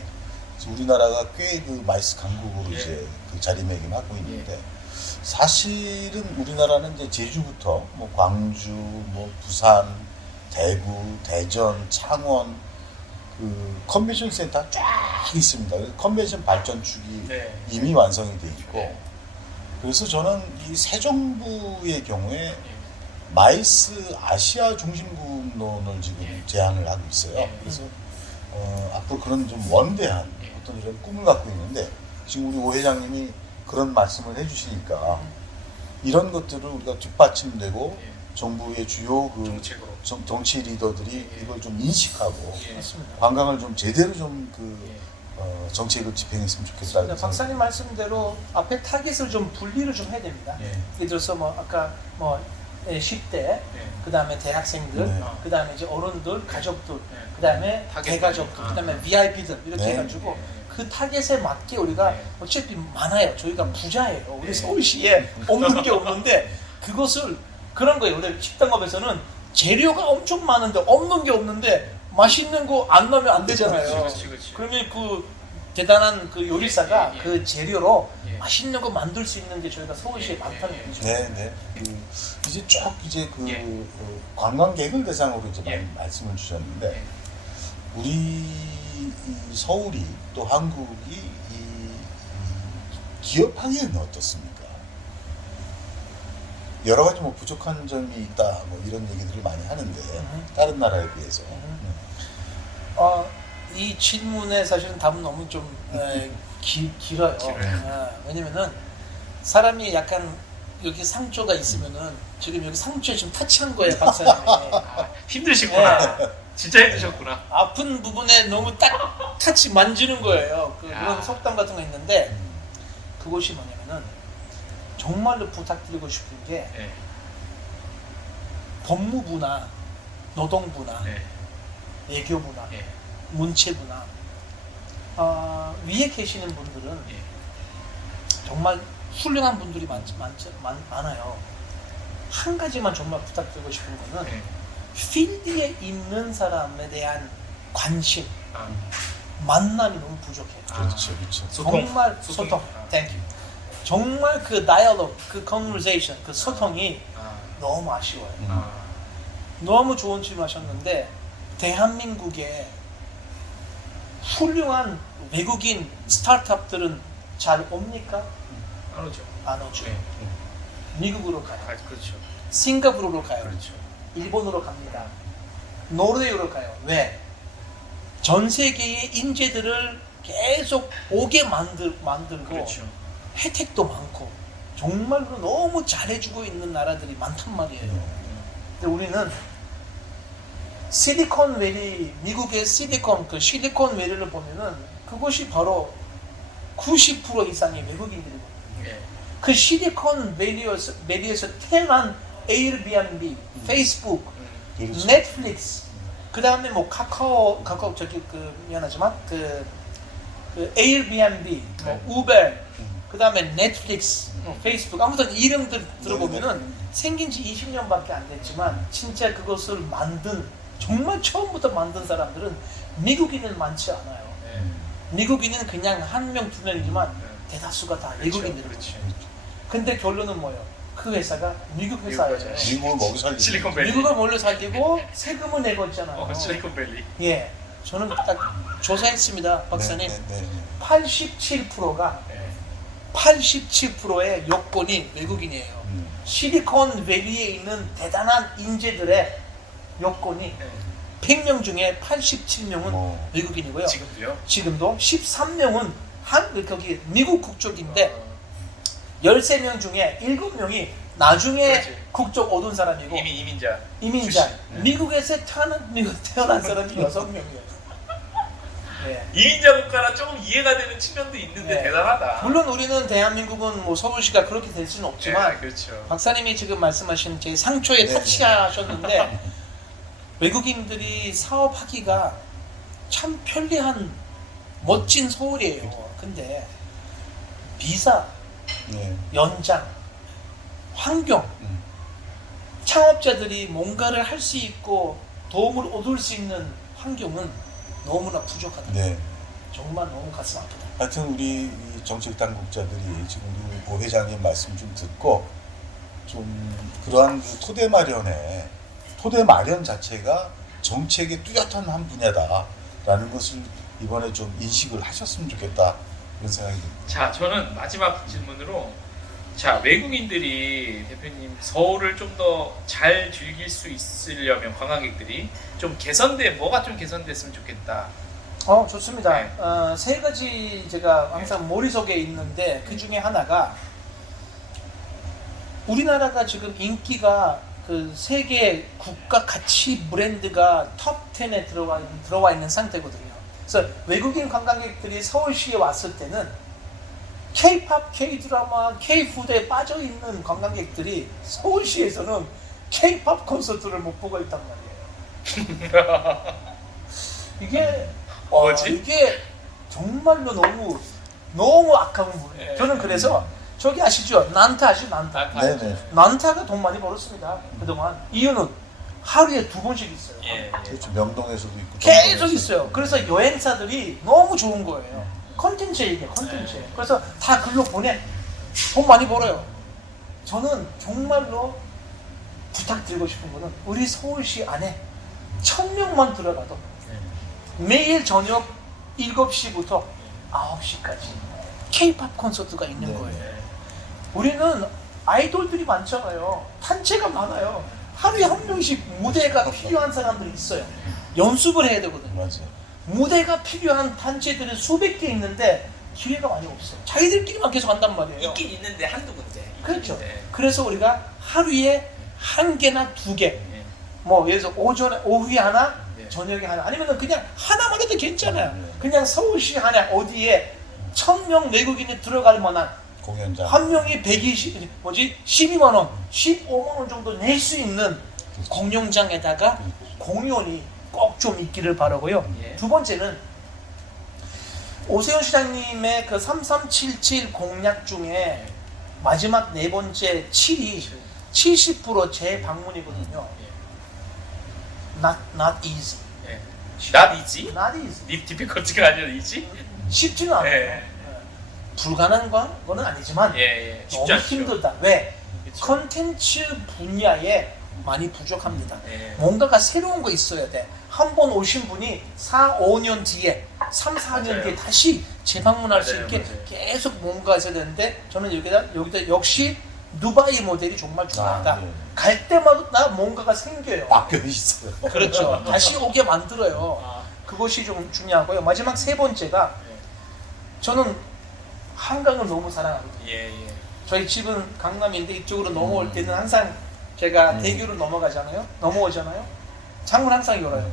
우리나라가 꽤 그 마이스 강국으로 이제 그 자리매김하고 있는데 사실은 우리나라는 이제 제주부터 뭐 광주, 뭐 부산, 대구, 대전, 창원 그 컨벤션 센터 쫙 있습니다. 컨벤션 발전축이 이미 완성이 돼 있고 그래서 저는 이 새 정부의 경우에 마이스 아시아 중심군론을 지금 제안을 하고 있어요. 그래서 앞으로 그런 좀 원대한 어떤 이런 꿈을 갖고 있는데 지금 우리 오 회장님이 그런 말씀을 해주시니까 이런 것들을 우리가 뒷받침되고 정부의 주요 그 정치 리더들이 이걸 좀 인식하고 관광을 좀 제대로 좀 정책을 집행했으면 좋겠다. 박사님 말씀대로 앞에 타깃을 좀 분리를 좀 해야 됩니다. 예를 들어서 뭐 아까 뭐 10대, 그 다음에 대학생들, 그 다음에 이제 어른들, 가족들, 그 다음에 대가족들, 그 다음에 VIP들 이렇게 해가지고 그 타겟에 맞게 우리가 어차피 많아요. 저희가 부자예요. 우리 서울시에 없는 게 없는데 그것을 그런 거예요. 원래 식당업에서는 재료가 엄청 많은데 없는 게 없는데 맛있는 거 안 넣으면 안 되잖아요. 그치. 그러면 그 대단한 그 요리사가 그 재료로 맛있는 거 만들 수 있는 게 저희가 서울시에 많다는 얘기죠. 네. 이제 쭉 이제 관광객을 대상으로 이제 말씀을 주셨는데 우리 이 서울이 또 한국이 이 기업하기에는 어떻습니까? 여러 가지 뭐 부족한 점이 있다 뭐 이런 얘기들을 많이 하는데 다른 나라에 비해서 이 질문에 사실은 답은 너무 좀 길어요. 왜냐면은 사람이 약간 여기 상처가 있으면은 지금 여기 상처에 좀 터치한 거예요, 박사님이. 힘드시구나. 진짜 힘드셨구나. 아픈 부분에 너무 딱 터치 만지는 거예요. 그런 속담 같은 거 있는데 그것이 뭐냐면은 정말로 부탁드리고 싶은 게 법무부나 노동부나 외교부나 문체부나 위에 계시는 분들은 정말 훌륭한 분들이 많아요. 한 가지만 정말 부탁드리고 싶은 거는 필드에 있는 사람에 대한 관심, 만남이 너무 부족해요. 그렇죠. 정말 소통. 땡큐. 정말 그 다이얼로그, 그 컨버세이션, 그 소통이 너무 아쉬워요. 너무 좋은 질문 하셨는데 대한민국에 훌륭한 외국인 스타트업들은 잘 옵니까? 안 오죠. 안 오죠. 미국으로 가요. 그렇죠. 싱가포르로 가요. 그렇죠. 일본으로 갑니다. 노르웨이로 가요. 왜? 전 세계의 인재들을 계속 오게 만들고 그렇죠. 혜택도 많고 정말로 너무 잘해주고 있는 나라들이 많단 말이에요. 근데 우리는 실리콘밸리, 미국의 그 실리콘밸리를 보면은 그것이 바로 90% 이상의 외국인들이거든요. 그 실리콘밸리에서 태어난 에어비앤비, 페이스북, 넷플릭스, 그 다음에 뭐 카카오 저기 미안하지만 그 에어비앤비, 뭐 우버, 그 다음에 넷플릭스, 페이스북, 아무튼 이름들 들어보면은 생긴 지 20년밖에 안 됐지만 진짜 그것을 정말 처음부터 만든 사람들은 미국인은 많지 않아요. 미국인은 그냥 한 명, 두 명이지만 대다수가 다 외국인들이거든요. 근데 결론은 뭐예요? 그 회사가 미국 회사예요. 미국을 먹여 살리고 실리콘밸리. 미국을 몰래 살리고 세금을 내고 있잖아요. 실리콘밸리. 예, 저는 딱 조사했습니다, 박사님. 87%가 87%의 여권이 외국인이에요. 실리콘밸리에 있는 대단한 인재들의 여권이 100명 중에 87명은 외국인이고요. 지금도요? 지금도 13명은 거기 미국 국적인데 13명 중에 7명이 나중에 국적 얻은 사람이고 이민자. 미국에서 태어난 사람이 6명이에요. 네. 이민자 국가라 조금 이해가 되는 측면도 있는데 대단하다. 물론 우리는 대한민국은 뭐 서울시가 그렇게 될 수는 없지만 그렇죠. 박사님이 지금 말씀하신 제 상처에 터치하셨는데 외국인들이 사업하기가 참 편리한 멋진 서울이에요. 근데 비자, 연장, 환경, 창업자들이 뭔가를 할 수 있고 도움을 얻을 수 있는 환경은 너무나 부족하다. 정말 너무 가슴 아프다. 하여튼 우리 이 정책 당국자들이 지금 우리 오 회장님 말씀 좀 듣고 좀 그러한 그 토대 마련 자체가 정책의 뚜렷한 한 분야다라는 것을 이번에 좀 인식을 하셨으면 좋겠다 그런 생각이 듭니다. 자, 저는 마지막 질문으로 자, 외국인들이 대표님 서울을 좀 더 잘 즐길 수 있으려면 관광객들이 좀 뭐가 좀 개선됐으면 좋겠다. 좋습니다. 네. 세 가지 제가 항상 머릿속에 있는데 그 중에 하나가 우리나라가 지금 인기가 그 세계 국가 가치 브랜드가 톱 10에 들어와 있는 상태거든요. 그래서 외국인 관광객들이 서울시에 왔을 때는 K-팝, K-드라마, K-푸드에 빠져 있는 관광객들이 서울시에서는 K-팝 콘서트를 못 보고 있단 말이에요. 이게 뭐지? 이게 정말로 너무 아까운 거예요. 저는 그래서 저기 아시죠? 난타 아시죠? 난타. 네네. 난타가 돈 많이 벌었습니다. 그동안. 이유는 하루에 2번씩 있어요. 그렇죠. 명동에서도 있고 계속 있어요. 그래서 여행사들이 너무 좋은 거예요. 컨텐츠 얘기예요. 컨텐츠. 그래서 다 글로 보내. 돈 많이 벌어요. 저는 정말로 부탁드리고 싶은 거는 우리 서울시 안에 1000명만 들어가도 매일 저녁 7시부터 9시까지 K-팝 콘서트가 있는 거예요. 우리는 아이돌들이 많잖아요. 단체가 많아요. 하루에 한 명씩 무대가 필요한 사람들이 있어요. 연습을 해야 되거든요. 맞아요. 무대가 필요한 단체들은 수백 개 있는데 기회가 많이 없어요. 자기들끼리만 계속 한단 말이에요. 있긴 있는데 한두 군데. 그렇죠. 네. 그래서 우리가 하루에 1개나 2개, 뭐 예를 들어서 오후에 하나, 저녁에 하나, 아니면 그냥 하나만 해도 괜찮아요. 그냥 서울시 안에 어디에 1000명 외국인이 들어갈 만한 공연장 한 명이 12만 원, 15만 원 정도 낼 수 있는 공연장에다가 공연이 꼭 좀 있기를 바라고요. 두 번째는 오세훈 시장님의 그 3377 공약 중에 마지막 네 번째 7이 70% 재방문이거든요. Not easy. Not easy? Not easy. difficult가 아니라 easy? 쉽지는 않아요. 불가능한 건 아니지만 쉽지 너무 않죠. 힘들다. 왜? 그쵸. 컨텐츠 분야에 많이 부족합니다. 네. 뭔가가 새로운 거 있어야 돼. 한 번 오신 분이 4, 5년 뒤에 3, 4년 맞아요. 뒤에 다시 재방문할 수 맞아요, 있게 맞아요. 계속 뭔가 있어야 되는데 저는 여기다 역시 두바이 모델이 정말 중요하다. 갈 때마다 뭔가가 생겨요. 바뀌어 있어요. 그렇죠. 다시 오게 만들어요. 그것이 좀 중요하고요. 마지막 세 번째가 저는 한강을 너무 사랑하거든요. 저희 집은 강남인데 이쪽으로 넘어올 때는 항상 제가 대교로 넘어오잖아요. 창문 항상 열어요.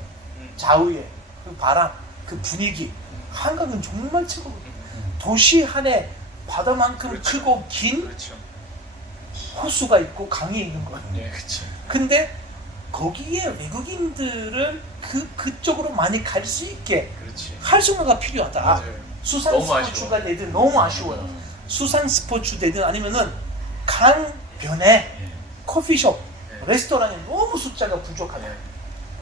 좌우에 그 바람, 그 분위기. 한강은 정말 최고거든요. 도시 안에 바다만큼 그렇죠. 크고 긴 호수가 있고 강이 있는 거예요. 근데 거기에 외국인들을 그쪽으로 많이 갈 수 있게 할 수가 필요하다. 수상 너무 스포츠가 되든 너무 아쉬워요. 수상 스포츠 되든 아니면은 강변에 커피숍, 레스토랑이 너무 숫자가 부족하다.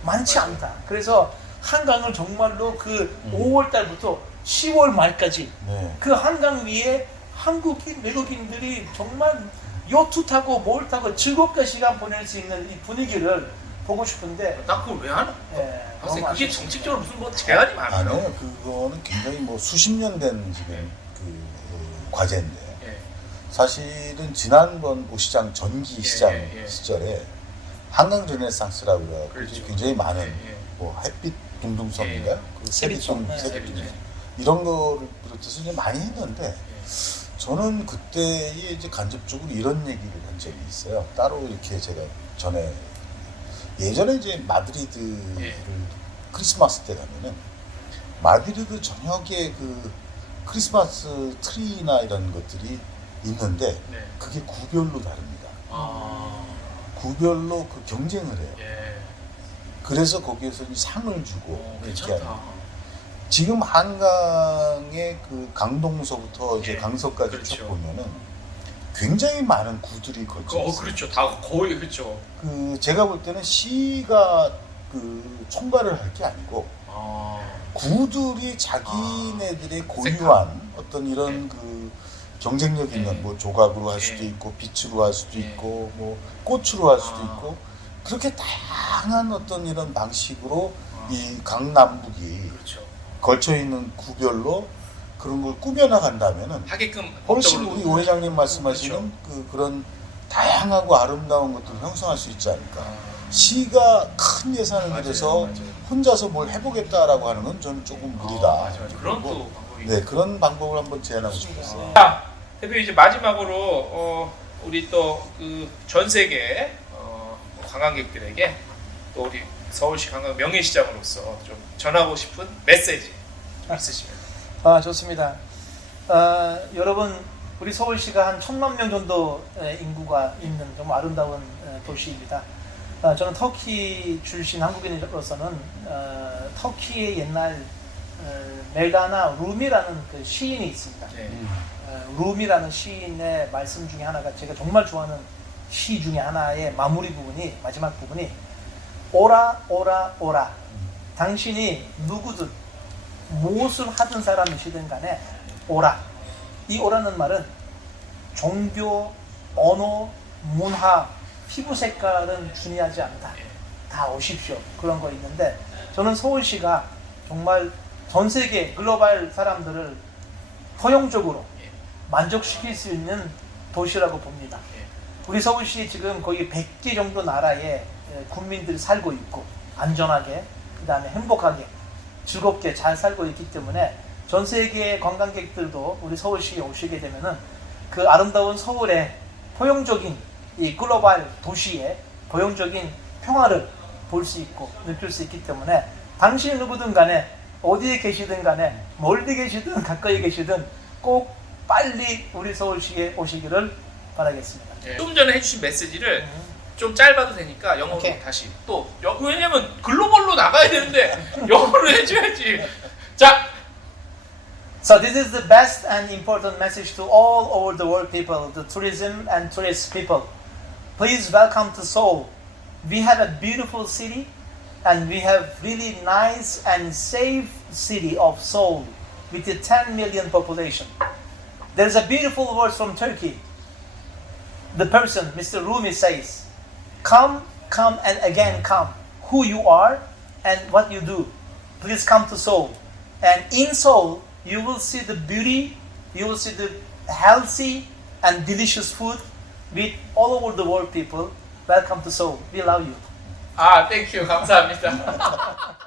많지 않다. 그래서 한강을 정말로 그 5월 달부터 10월 말까지 그 한강 위에 한국인, 외국인들이 정말 요트 타고 뭘 타고 즐겁게 시간 보낼 수 있는 이 분위기를 보고 싶은데 나 그걸 왜 하나? 너무 그게 아쉽습니다. 정책적으로 무슨 뭐 제한이 많아요? 아니요, 그거는 굉장히 뭐 수십 년 된 지금 과제인데 사실은 지난번 오시장 전기 시장 시절에 한강 르네상스라고 그래요. 굉장히 많은 뭐 햇빛 둥둥섬인가요? 그 세빛섬. 세빛섬 이런 거를 비롯해서 이제 많이 했는데 저는 그때 이제 간접적으로 이런 얘기를 한 적이 있어요. 따로 이렇게 제가 예전에 이제 마드리드를 크리스마스 때 가면은 마드리드 전역에 그 크리스마스 트리나 이런 것들이 있는데 그게 구별로 다릅니다. 구별로 그 경쟁을 해요. 그래서 거기에서 이 상을 주고 이렇게 하는. 지금 한강의 그 강동서부터 이제 강서까지 쭉 보면은 굉장히 많은 구들이 걸쳐 있어요. 그렇죠. 다 거의 그렇죠. 그 제가 볼 때는 시가 그 총괄을 할 게 아니고 구들이 자기네들의 고유한 어떤 이런 그 경쟁력 있는 뭐 조각으로 할 수도 있고 빛으로 할 수도 있고 뭐 꽃으로 할 수도 있고 그렇게 다양한 어떤 이런 방식으로 이 강남북이 그렇죠. 걸쳐 있는 구별로 그런 걸 꾸며나 간다면은 하게끔 훨씬 법적으로도 우리 오 회장님 말씀하시는 그런 다양하고 아름다운 것들을 형성할 수 있지 않을까. 시가 큰 예산을 들여서 혼자서 뭘 해보겠다라고 하는 건 저는 조금 무리다. 맞아요. 그런 또 방법이. 네, 그런 방법을 한번 제안하고 싶었어요. 자, 대표 이제 마지막으로 우리 또 그 전 세계 관광객들에게 또 우리 서울시 관광 명예시장으로서 좀 전하고 싶은 메시지 있으시면. 좋습니다. 여러분, 우리 서울시가 한 1,000만 명 정도 인구가 있는 정말 아름다운 도시입니다. 저는 터키 출신 한국인으로서는 터키의 옛날 메가나 룸이라는 그 시인이 있습니다. 룸이라는 시인의 말씀 중에 하나가 제가 정말 좋아하는 시 중에 하나의 마무리 부분이 마지막 부분이 오라 오라 오라 당신이 누구든 무엇을 하든 사람이시든 간에 오라. 이 오라는 말은 종교, 언어, 문화, 피부 색깔은 중요하지 않다. 다 오십시오. 그런 거 있는데 저는 서울시가 정말 전 세계 글로벌 사람들을 포용적으로 만족시킬 수 있는 도시라고 봅니다. 우리 서울시 지금 거의 100개 정도 나라의 국민들이 살고 있고 안전하게 그 다음에 행복하게 즐겁게 잘 살고 있기 때문에 전 세계 관광객들도 우리 서울시에 오시게 되면은 그 아름다운 서울의 포용적인 이 글로벌 도시의 포용적인 평화를 볼 수 있고 느낄 수 있기 때문에 당신이 누구든 간에 어디에 계시든 간에 멀리 계시든 가까이 계시든 꼭 빨리 우리 서울시에 오시기를 바라겠습니다. 좀 전에 해주신 메시지를 좀 짧아도 되니까 영어로 다시 또 왜냐면 글로벌로 나가야 되는데 영어로 해줘야지. 자, So this is the best and important message to all over the world people, the tourism and tourist people. Please welcome to Seoul. We have a beautiful city and we have really nice and safe city of Seoul with a 10 million population. There's a beautiful word from Turkey. The person, Mr. Rumi says, come, come and again come. Who you are and what you do. Please come to Seoul. And in Seoul, you will see the beauty, you will see the healthy and delicious food with all over the world people. Welcome to Seoul. We love you. 땡큐 감사합니다.